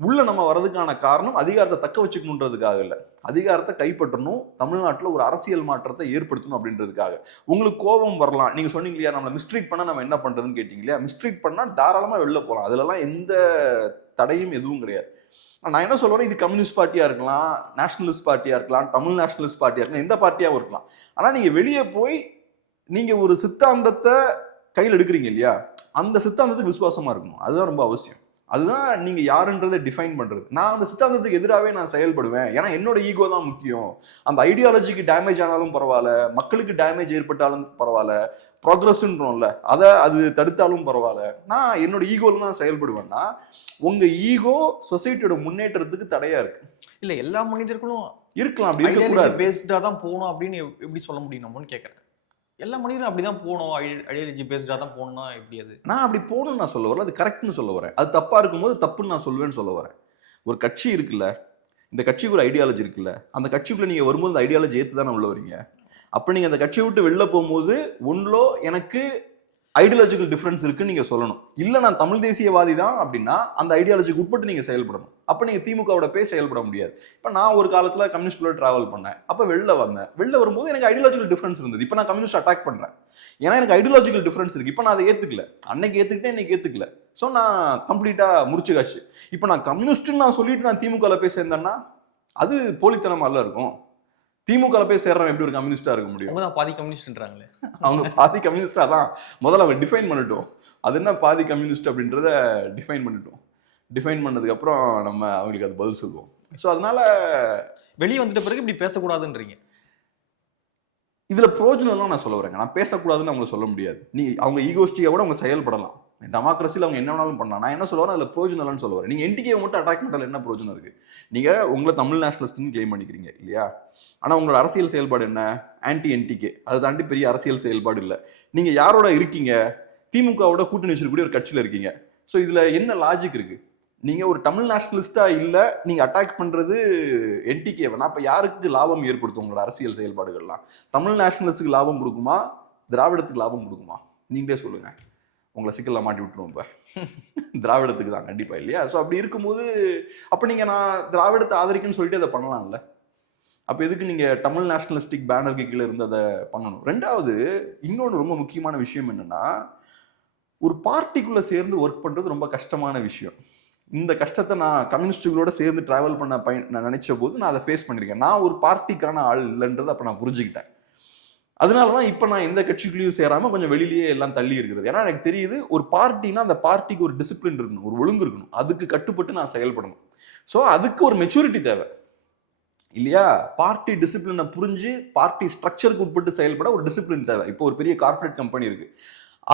உள்ள நம்ம வர்றதுக்கான காரணம் அதிகாரத்தை தக்க வச்சுக்கணுன்றதுக்காக இல்லை, அதிகாரத்தை கைப்பற்றணும், தமிழ்நாட்டில் ஒரு அரசியல் மாற்றத்தை ஏற்படுத்தணும் அப்படின்றதுக்காக. உங்களுக்கு கோபம் வரலாம், நீங்க சொன்னீங்க இல்லையா, நம்மளை மிஸ்ட்ரீட் பண்ணா நம்ம என்ன பண்றதுன்னு கேட்டீங்க இல்லையா? மிஸ்ட்ரீட் பண்ணா தாராளமா வெளில போகலாம், அதுலலாம் எந்த தடையும் எதுவும் கிடையாது. நான் என்ன சொல்றேன், இது கம்யூனிஸ்ட் பார்ட்டியா இருக்கலாம், நேஷனலிஸ்ட் பார்ட்டியா இருக்கலாம், தமிழ் நேஷனலிஸ்ட் பார்ட்டியா இருக்கலாம், எந்த பார்ட்டியாவும் இருக்கலாம். ஆனா நீங்க வெளியே போய் நீங்க ஒரு சித்தாந்தத்தை கையில் எடுக்கிறீங்க இல்லையா, அந்த சித்தாந்தத்துக்கு விசுவாசமா இருக்கணும். அதுதான் ரொம்ப அவசியம். அதுதான் நீங்க யாருன்றதை டிஃபைன் பண்றது. நான் அந்த சித்தாந்தத்துக்கு எதிராகவே நான் செயல்படுவேன், ஏன்னா என்னோட ஈகோ தான் முக்கியம். அந்த ஐடியாலஜிக்கு டேமேஜ் ஆனாலும் பரவாயில்ல, மக்களுக்கு டேமேஜ் ஏற்பட்டாலும் பரவாயில்ல, ப்ராக்ரஸ்ன்றோம்ல அது தடுத்தாலும் பரவாயில்ல, நான் என்னோட ஈகோல தான் செயல்படுவேன்னா உங்க ஈகோ சொசைட்டியோட முன்னேற்றத்துக்கு தடையா இருக்கு. இல்ல எல்லா மனிதர்களும் இருக்கலாம், அப்படி இருக்கக்கூடாது, பேஸ்டா தான் போகணும் அப்படின்னு எப்படி சொல்ல முடியும் நம்மன்னு கேட்கறேன். எல்லா மனிதரும் அப்படிதான் போகணும், ஐடியாலஜி பேஸ்டா தான் போகணும்னா எப்படி? அது நான் அப்படி போகணும்னு நான் சொல்ல வரல, அது கரெக்ட்னு சொல்ல வரேன். அது தப்பா இருக்கும்போது தப்புன்னு நான் சொல்லுவேன்னு சொல்ல வரேன். ஒரு கட்சி இருக்குல்ல, இந்த கட்சிக்கு ஒரு ஐடியாலஜி இருக்குல்ல, அந்த கட்சிக்குள்ள நீங்க வரும்போது அந்த ஐடியாலஜி ஏத்து தானே உள்ள வரீங்க. அப்ப நீங்க அந்த கட்சியை விட்டு வெளில போகும்போது ஒன்லோ எனக்கு ஐடியாலஜிக்கல் டிஃபரன்ஸ் இருக்குன்னு நீங்க சொல்லணும். இல்ல நான் தமிழ் தேசியவாதி தான் அப்படின்னா அந்த ஐடியாலஜிக்கு உட்பட்டு நீங்க செயல்படணும். அப்ப நீங்க திமுகவோட போய் செயல்பட முடியாது. இப்ப நான் ஒரு காலத்துல கம்யூனிஸ்ட்ல டிராவல் பண்ணேன். அப்ப வெளில வந்தேன். வெளில வரும்போது எனக்கு ஐடியாலஜிக்கல் டிஃபரன்ஸ் இருந்தது. இப்ப நான் கம்யூனிஸ்ட் அட்டாக் பண்றேன். ஏன்னா எனக்கு ஐடியாலஜிக்கல் டிஃபரன்ஸ் இருக்கு. இப்ப நான் அதை ஏத்துக்கல. அன்னைக்கு ஏத்துக்கிட்டேன், இன்னைக்கு ஏத்துக்கல. சோ நான் கம்ப்ளீட்டா முடிச்சுக்காச்சு. இப்ப நான் கம்யூனிஸ்ட்னு நான் சொல்லிட்டு நான் திமுகல போய் சேர்ந்தேன்னா அது போலித்தனமால இருக்கும். திமுக போய் சேர்றவன் எப்படி ஒரு கம்யூனிஸ்டா இருக்க முடியும்? அவங்க தான் பாதி கம்யூனிஸ்ட்ன்றாங்களே. அவங்க பாதி கம்யூனிஸ்டா தான் முதல்ல அவங்க டிஃபைன் பண்ணிட்டோம். அது என்ன பாதி கம்யூனிஸ்ட் அப்படின்றத டிஃபைன் பண்ணிட்டோம். டிஃபைன் பண்ணதுக்கு அப்புறம் நம்ம அவங்களுக்கு அது பதில் சொல்லுவோம். ஸோ அதனால வெளியே வந்துட்ட பிறகு இப்படி பேசக்கூடாதுன்றீங்க. இதுல பிரோஜனம்லாம் நான் சொல்ல வரேங்க. நான் பேசக்கூடாதுன்னு அவங்களை சொல்ல முடியாது. நீ அவங்க ஈகோஸ்டிக்கா கூட அவங்க செயல்படலாம். டெமோக்ரஸியில் அவங்க என்ன வேணாலும் பண்ணலாம். நான் என்ன சொல்ல வரேன், அதில் பிரோஜனம்னு சொல்ல வரேன். நீங்க என்டிகே மட்டும் அட்டாக் பண்ணல என்ன பிரோஜனம் இருக்கு? நீங்க உங்களை தமிழ் நேஷனலிஸ்ட்னு கிளைம் பண்ணிக்கிறீங்க இல்லையா? ஆனா உங்களோட அரசியல் செயல்பாடு என்ன? Anti NTK. அதை தாண்டி பெரிய அரசியல் செயல்பாடு இல்லை. நீங்க யாரோட இருக்கீங்க? திமுகவோட கூட்டணி வச்சிருக்கக்கூடிய ஒரு கட்சியில இருக்கீங்க. ஸோ இதுல என்ன லாஜிக் இருக்கு? நீங்க ஒரு தமிழ் நேஷனலிஸ்டா இல்ல, நீங்க அட்டாக் பண்றது என்டிகேவனா? அப்ப யாருக்கு லாபம் ஏற்படுத்தும் உங்களோட அரசியல் செயல்பாடுகள்லாம்? தமிழ் நேஷனலிஸ்டுக்கு லாபம் கொடுக்குமா, திராவிடத்துக்கு லாபம் கொடுக்குமா? நீங்களே சொல்லுங்க. உங்களை சிக்கல்ல மாட்டி விட்டுருவோம். இப்ப திராவிடத்துக்கு தான் கண்டிப்பா இல்லையா? ஸோ அப்படி இருக்கும்போது அப்ப நீங்க நான் திராவிடத்தை ஆதரிக்குன்னு சொல்லிட்டு அதை பண்ணலாம்ல. அப்ப எதுக்கு நீங்க தமிழ் நேஷனலிஸ்டிக் பேனருக்கு கீழே இருந்து அதை பண்ணணும்? ரெண்டாவது இன்னொன்று ரொம்ப முக்கியமான விஷயம் என்னன்னா, ஒரு பார்ட்டிக்குள்ள சேர்ந்து ஒர்க் பண்றது ரொம்ப கஷ்டமான விஷயம். இந்த கஷ்டத்தை நான் கம்யூனிஸ்டுகளோட சேர்ந்து டிராவல் பண்ண நான் நினைச்ச போது நான் அதை ஃபேஸ் பண்ணிருக்கேன். நான் ஒரு பார்ட்டிக்கான ஆள் இல்லைன்றதை அப்ப நான் புரிஞ்சுக்கிட்டேன். அதனாலதான் இப்ப நான் எந்த கட்சிக்குள்ளேயும் சேராம கொஞ்சம் வெளியிலேயே எல்லாம் தள்ளி இருக்கிறது. ஏன்னா எனக்கு தெரியுது, ஒரு பார்ட்டினா அந்த பார்ட்டிக்கு ஒரு டிசிப்ளின் இருக்கணும், ஒரு ஒழுங்கு இருக்கணும். அதுக்கு கட்டுப்பட்டு நான் செயல்படணும். ஸோ அதுக்கு ஒரு மெச்சூரிட்டி தேவை இல்லையா? பார்ட்டி டிசிப்ளினை புரிஞ்சு பார்ட்டி ஸ்ட்ரக்சருக்கு உட்பட்டு செயல்பட ஒரு டிசிப்ளின் தேவை. இப்போ ஒரு பெரிய கார்பரேட் கம்பெனி இருக்கு,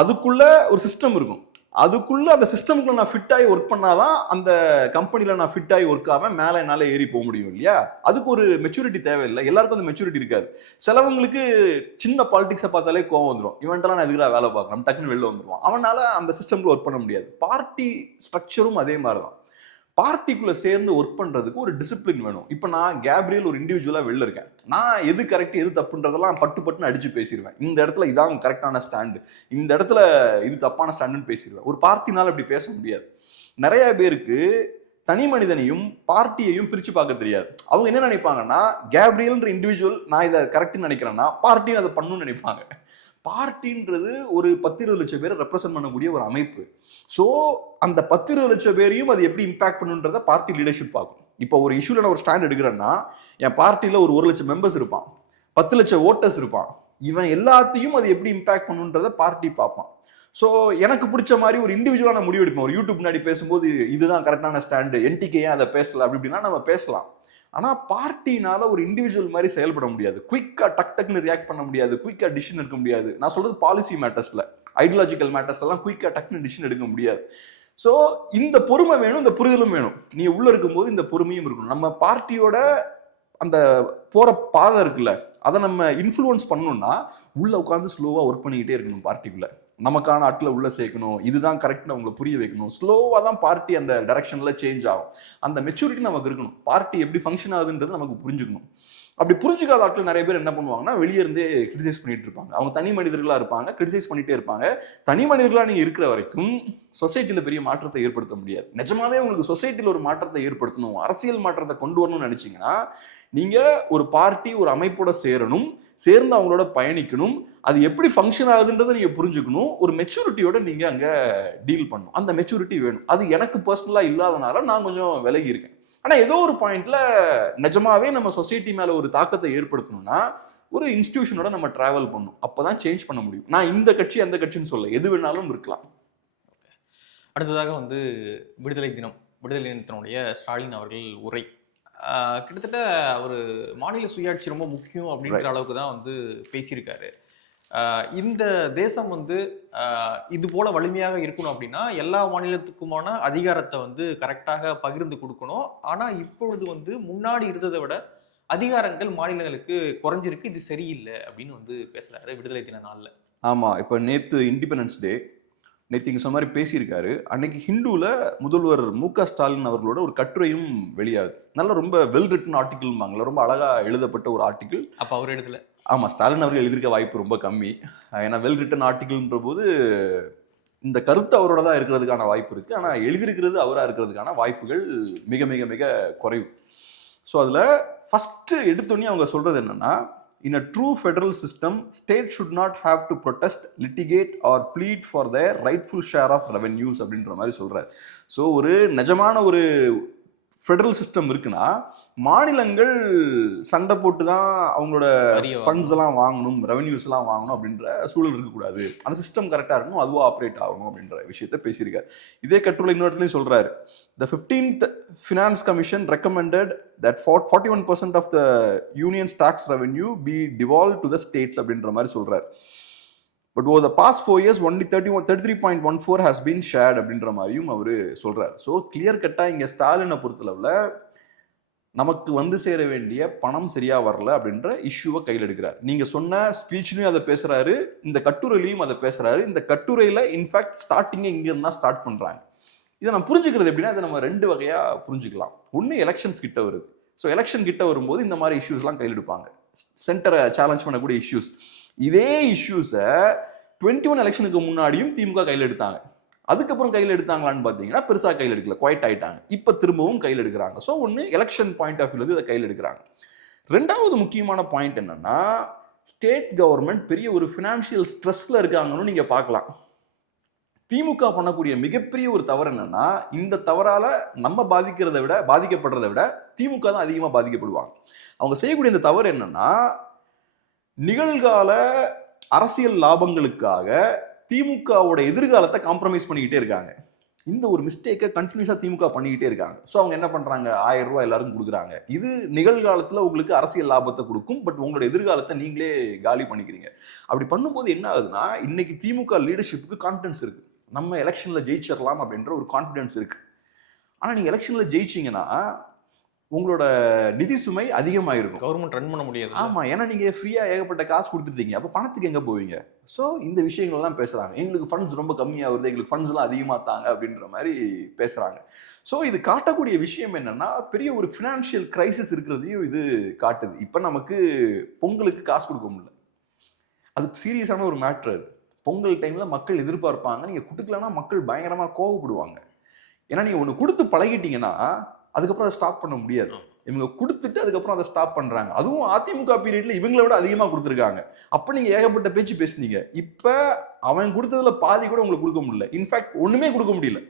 அதுக்குள்ள ஒரு சிஸ்டம் இருக்கும். அதுக்குள்ள அந்த சிஸ்டமுக்குள்ள நான் ஃபிட் ஆகி ஒர்க் பண்ணாதான் அந்த கம்பெனில நான் ஃபிட் ஆகி ஒர்க் ஆகாம மேல என்னால ஏறி போக முடியும் இல்லையா? அதுக்கு ஒரு மெச்சூரிட்டி தேவையில்லை. எல்லாருக்கும் அந்த மெச்சூரிட்டி இருக்காது. சிலவங்களுக்கு சின்ன பாலிடிக்ஸை பார்த்தாலே கோவம் வந்துடும். இவன்ட்டெல்லாம் நான் எதுக்குடா வேலை பார்க்கணும், டக்குன்னு வெளில வந்துடுவான். அவனால அந்த சிஸ்டம்ல ஒர்க் பண்ண முடியாது. பார்ட்டி ஸ்ட்ரக்சரும் அதே மாதிரிதான். பார்ட்டிக்குள்ள சேர்ந்து ஒர்க் பண்றதுக்கு ஒரு டிசிப்ளின் வேணும். இப்ப நான் கேப்ரியல் ஒரு இண்டிவிஜுவலா வெளில இருக்கேன். நான் எது கரெக்ட் எது தப்புன்றதெல்லாம் பட்டுன்னு அடிச்சு பேசிடுவேன். இந்த இடத்துல இதான் கரெக்டான ஸ்டாண்டு, இந்த இடத்துல இது தப்பான ஸ்டாண்டுன்னு பேசிடுவேன். ஒரு பார்ட்டினால அப்படி பேச முடியாது. நிறைய பேருக்கு தனி மனிதனையும் பார்ட்டியையும் பிரிச்சு பார்க்க தெரியாது. அவங்க என்ன நினைப்பாங்கன்னா, கேப்ரியல்ன்ற இண்டிவிஜுவல் நான் இதை கரெக்ட்னு நினைக்கிறேன்னா பார்ட்டியும் அதை பண்ணணும்னு நினைப்பாங்க. பார்ட்டின்றது ஒரு 10-20 லட்சம் பேரை ரெப்ரசென்ட் பண்ணக்கூடிய ஒரு அமைப்பு. ஸோ அந்த 10-20 லட்சம் பேரையும் அது எப்படி இம்பாக்ட் பண்ணுன்றத பார்ட்டி லீடர்ஷிப் பார்க்கும். இப்போ ஒரு இஷ்யூல நான் ஒரு ஸ்டாண்ட் எடுக்கிறேன்னா, என் பார்ட்டியில ஒரு 1 லட்சம் மெம்பர்ஸ் இருப்பான், 10 லட்சம் ஓட்டர்ஸ் இருப்பான். இவன் எல்லாத்தையும் அது எப்படி இம்பாக்ட் பண்ணுன்றத பார்ட்டி பார்ப்பான். ஸோ எனக்கு பிடிச்ச மாதிரி ஒரு இண்டிவிஜுவலா நான் முடிவு எடுப்பேன். ஒரு யூடியூப் முன்னாடி பேசும்போது இதுதான் கரெக்டான ஸ்டாண்டு, என்டிகே ஏன் அதை பேசல அப்படி இப்படின்னா நம்ம பேசலாம். ஆனா பார்ட்டினால ஒரு இண்டிவிஜுவல் மாதிரி செயல்பட முடியாது. குயிக்கா டக்குன்னு ரியாக்ட் பண்ண முடியாது, குயிக்கா டிசிஷன் எடுக்க முடியாது. நான் சொல்றது பாலிசி மேட்டர்ஸ்ல, ஐடியாலஜிக்கல் மேட்டர்ஸ் எல்லாம் குயிக்கா டக்குன்னு டிசிஷன் எடுக்க முடியாது. சோ இந்த பொறுமை வேணும், இந்த புரிதலும் வேணும். நீ உள்ள இருக்கும்போது இந்த பொறுமையும் இருக்கணும். நம்ம பார்ட்டியோட அந்த போற பாதை இருக்குல்ல, அதை நம்ம இன்ஃப்ளூயன்ஸ் பண்ணணும்னா உள்ள உட்காந்து ஸ்லோவா ஒர்க் பண்ணிக்கிட்டே இருக்கணும். பார்ட்டிக்குள்ள நமக்கான ஆட்களை உள்ள சேர்க்கணும், இதுதான் கரெக்ட்னு அவங்களை புரிய வைக்கணும். ஸ்லோவா தான் பார்ட்டி அந்த டைரக்ஷன்ல சேஞ்ச் ஆகும். அந்த மெச்சூரிட்டி நமக்கு இருக்கணும். பார்ட்டி எப்படி ஃபங்க்ஷன் ஆகுதுன்றது நமக்கு புரிஞ்சுக்கணும். அப்படி புரிஞ்சுக்காத ஆட்கள் நிறைய பேர் என்ன பண்ணுவாங்கன்னா, வெளியே இருந்தே கிரிட்டிசைஸ் பண்ணிட்டு இருப்பாங்க. அவங்க தனி மனிதர்களா இருப்பாங்க, கிரிட்டிசைஸ் பண்ணிட்டே இருப்பாங்க. தனி மனிதர்களா நீங்க இருக்கிற வரைக்கும் சொசைட்டில பெரிய மாற்றத்தை ஏற்படுத்த முடியாது. நிஜமாவே உங்களுக்கு சொசைட்டில ஒரு மாற்றத்தை ஏற்படுத்தணும், அரசியல் மாற்றத்தை கொண்டு வரணும்னு நினைச்சீங்கன்னா, நீங்க ஒரு பார்ட்டி ஒரு அமைப்போட சேரணும், சேர்ந்து அவங்களோட பயணிக்கணும். அது எப்படி ஃபங்க்ஷன் ஆகுதுன்றதை நீங்க புரிஞ்சுக்கணும். ஒரு மெச்சூரிட்டியோட நீங்க அங்க டீல் பண்ணணும். அந்த மெச்சூரிட்டி வேணும். அது எனக்கு பர்சனலா இல்லாதனால நான் கொஞ்சம் விலகி இருக்கேன். ஆனா ஏதோ ஒரு பாயிண்ட்ல நிஜமாவே நம்ம சொசைட்டி மேல ஒரு தாக்கத்தை ஏற்படுத்தணும்னா ஒரு இன்ஸ்டிடியூஷனோட நம்ம டிராவல் பண்ணணும். அப்பதான் சேஞ்ச் பண்ண முடியும். நான் இந்த கட்சி அந்த கட்சின்னு சொல்ல, எது வேணாலும் இருக்கலாம். அடுத்ததாக வந்து விடுதலை தினத்தினுடைய ஸ்டாலின் அவர்கள் உரை கிட்டத்தட்ட ஒரு மாநில சுயாட்சி ரொம்ப முக்கியம் அப்படிங்கிற அளவுக்கு தான் வந்து பேசியிருக்காரு. இந்த தேசம் வந்து இது போல வலிமையாக இருக்கணும் அப்படின்னா எல்லா மாநிலத்துக்குமான அதிகாரத்தை வந்து கரெக்டாக பகிர்ந்து கொடுக்கணும். ஆனா இப்பொழுது வந்து முன்னாடி இருந்ததை விட அதிகாரங்கள் மாநிலங்களுக்கு குறைஞ்சிருக்கு, இது சரியில்லை அப்படின்னு வந்து பேசுறாரு விடுதலை தின நாள்ல. ஆமா, இப்ப நேத்து இண்டிபெண்டன்ஸ் டே. நேற்று இங்கே சொன்ன மாதிரி பேசியிருக்காரு. அன்னைக்கு ஹிந்துவில் முதல்வர் மு.க. ஸ்டாலின் அவர்களோட ஒரு கட்டுரையும் வெளியாகுது. நல்ல ரொம்ப வெல் ரிட்டன் ஆர்டிக்கிள்பாங்களா, ரொம்ப அழகாக எழுதப்பட்ட ஒரு ஆர்டிக்கிள். அப்போ அவர் இடத்துல ஆமாம், ஸ்டாலின் அவர்கள் எழுதியிருக்க வாய்ப்பு ரொம்ப கம்மி. ஏன்னா வெல் ரிட்டன் ஆர்டிக்கிள்ன்ற போது இந்த கருத்து அவரோட தான் இருக்கிறதுக்கான வாய்ப்பு இருக்குது. ஆனால் எழுதியிருக்கிறது அவராக இருக்கிறதுக்கான வாய்ப்புகள் மிக மிக மிக குறைவு. ஸோ அதில் ஃபஸ்ட்டு எடுத்தோன்னே அவங்க சொல்கிறது என்னென்னா, in a true federal system, state should not have to protest, litigate or plead for their rightful share of revenues அப்படின்ற மாதிரி சொல்றாரு. ஸோ ஒரு நிஜமான ஒரு ஃபெடரல் சிஸ்டம் இருக்குன்னா, மாநிலங்கள் சண்டை போட்டு தான் அவங்களோட ஃபண்ட்ஸ் எல்லாம் வாங்கணும், ரெவன்யூஸ் எல்லாம் வாங்கணும் அப்படின்ற சூழல் இருக்கக்கூடாது. அந்த சிஸ்டம் கரெக்டாக இருக்கணும், அதுவாக ஆப்ரேட் ஆகணும் அப்படின்ற விஷயத்த பேசியிருக்காரு. இதே கட்டுரை இன்னொரு இடத்துலையும் சொல்றாரு. The 15th Finance Commission recommended that 41% of the union's tax revenue be devolved to the states அப்படின்ற மாதிரி சொல்றாரு. But over the past 4 years only 33.14 has been shared அப்படின்ற மாதிரியும் அவர் சொல்றாரு. ஸோ கிளியர் கட்டாக இங்கே ஸ்டாலினை பொறுத்தளவில் நமக்கு வந்து சேர வேண்டிய பணம் சரியா வரல அப்படின்ற இஷ்யூவை கையில் எடுக்கிறார். நீங்க சொன்ன ஸ்பீச்லையும் அதை பேசுறாரு, இந்த கட்டுரையிலையும் அதை பேசுறாரு. இந்த கட்டுரையில இன்ஃபேக்ட் ஸ்டார்டிங்கே இங்க இருந்தா ஸ்டார்ட் பண்றாங்க. இதை நம்ம புரிஞ்சுக்கிறது எப்படின்னா, இதை நம்ம ரெண்டு வகையா புரிஞ்சுக்கலாம். ஒன்று எலெக்ஷன்ஸ் கிட்ட வருது. ஸோ எலெக்ஷன் கிட்ட வரும்போது இந்த மாதிரி இஷ்யூஸ்லாம் கையில் எடுப்பாங்க, சென்டரை சேலஞ்ச் பண்ணக்கூடிய இஷ்யூஸ். இதே இஷ்யூஸை 21 எலெக்ஷனுக்கு முன்னாடியும் திமுக கையில் எடுத்தாங்க. அதுக்கப்புறம் கையில் எடுத்தாங்களான்னு பார்த்தீங்கன்னா பெருசாக கையில் எடுக்கல, குவைட் ஆயிட்டாங்க. இப்போ திரும்பவும் கையில் எடுக்கிறாங்க. ஸோ ஒன்று எலெக்ஷன் பாயிண்ட் ஆஃப் வியூல இதை கையில் எடுக்கிறாங்க. ரெண்டாவது முக்கியமான பாயிண்ட் என்னன்னா, ஸ்டேட் கவர்மெண்ட் பெரிய ஒரு ஃபினான்ஷியல் ஸ்ட்ரெஸ்ல இருக்காங்கன்னு நீங்க பார்க்கலாம். திமுக பண்ணக்கூடிய மிகப்பெரிய ஒரு தவறு என்னன்னா, இந்த தவறால நம்ம பாதிக்கப்படுறதை விட திமுக தான் அதிகமாக பாதிக்கப்படுவாங்க. அவங்க செய்யக்கூடிய இந்த தவறு என்னன்னா, நிகழ்கால அரசியல் லாபங்களுக்காக திமுகவோட எதிர்காலத்தை காம்ப்ரமைஸ் பண்ணிக்கிட்டே இருக்காங்க. இந்த ஒரு மிஸ்டேக்கை கண்டினியூஸா திமுக பண்ணிக்கிட்டே இருக்காங்க. ஸோ அவங்க என்ன பண்றாங்க, 1000 ரூபாய் எல்லாரும் கொடுக்குறாங்க. இது நிகழ்காலத்தில் உங்களுக்கு அரசியல் லாபத்தை கொடுக்கும், பட் உங்களோட எதிர்காலத்தை நீங்களே காலி பண்ணிக்கிறீங்க. அப்படி பண்ணும்போது என்ன ஆகுதுன்னா, இன்னைக்கு திமுக லீடர்ஷிப்புக்கு கான்ஃபிடன்ஸ் இருக்கு, நம்ம எலெக்ஷன்ல ஜெயிச்சிடலாம் அப்படின்ற ஒரு கான்ஃபிடன்ஸ் இருக்கு. ஆனால் நீங்க எலெக்ஷன்ல ஜெயிச்சிங்கன்னா உங்களோட நிதி சுமை அதிகமாயிருக்கும், கவர்மெண்ட் ரன் பண்ண முடியாது. ஆமா, ஏன்னா நீங்க ஃப்ரீயா ஏகப்பட்ட காசு கொடுத்துட்டீங்க, அப்ப பணத்துக்கு எங்க போவீங்க? ஸோ இந்த விஷயங்கள் எல்லாம் பேசுறாங்க. எங்களுக்கு ஃபண்ட்ஸ் ரொம்ப கம்மியா வருது, எங்களுக்கு ஃபண்ட்ஸ் எல்லாம் அதிகமா தாங்க அப்படின்ற மாதிரி பேசுறாங்க. ஸோ இது காட்டக்கூடிய விஷயம் என்னன்னா, பெரிய ஒரு ஃபினான்ஷியல் கிரைசிஸ் இருக்கிறதையும் இது காட்டுது. இப்ப நமக்கு பொங்கலுக்கு காசு கொடுக்க முடியல, அது சீரியஸான ஒரு மேட்ரு. அது பொங்கல் டைம்ல மக்கள் எதிர்பார்ப்பாங்க, நீங்க கொடுக்கலன்னா மக்கள் பயங்கரமா கோவப்படுவாங்க. ஏன்னா நீங்க ஒண்ணு கொடுத்து பழகிட்டீங்கன்னா அதுக்கப்புறம் அதை ஸ்டாப் பண்ண முடியாது. இவங்க கொடுத்துட்டு அதுக்கப்புறம் அதை ஸ்டாப் பண்றாங்க. அதுவும் அதிமுக பீரியட்ல இவங்களை விட அதிகமா கொடுத்துருக்காங்க. அப்ப நீங்க ஏகப்பட்ட பேச்சு பேசுனீங்க. இப்ப அவன் கொடுத்ததுல பாதி கூட உங்களுக்கு கொடுக்க முடியல, இன்ஃபேக்ட் ஒண்ணுமே கொடுக்க முடியல.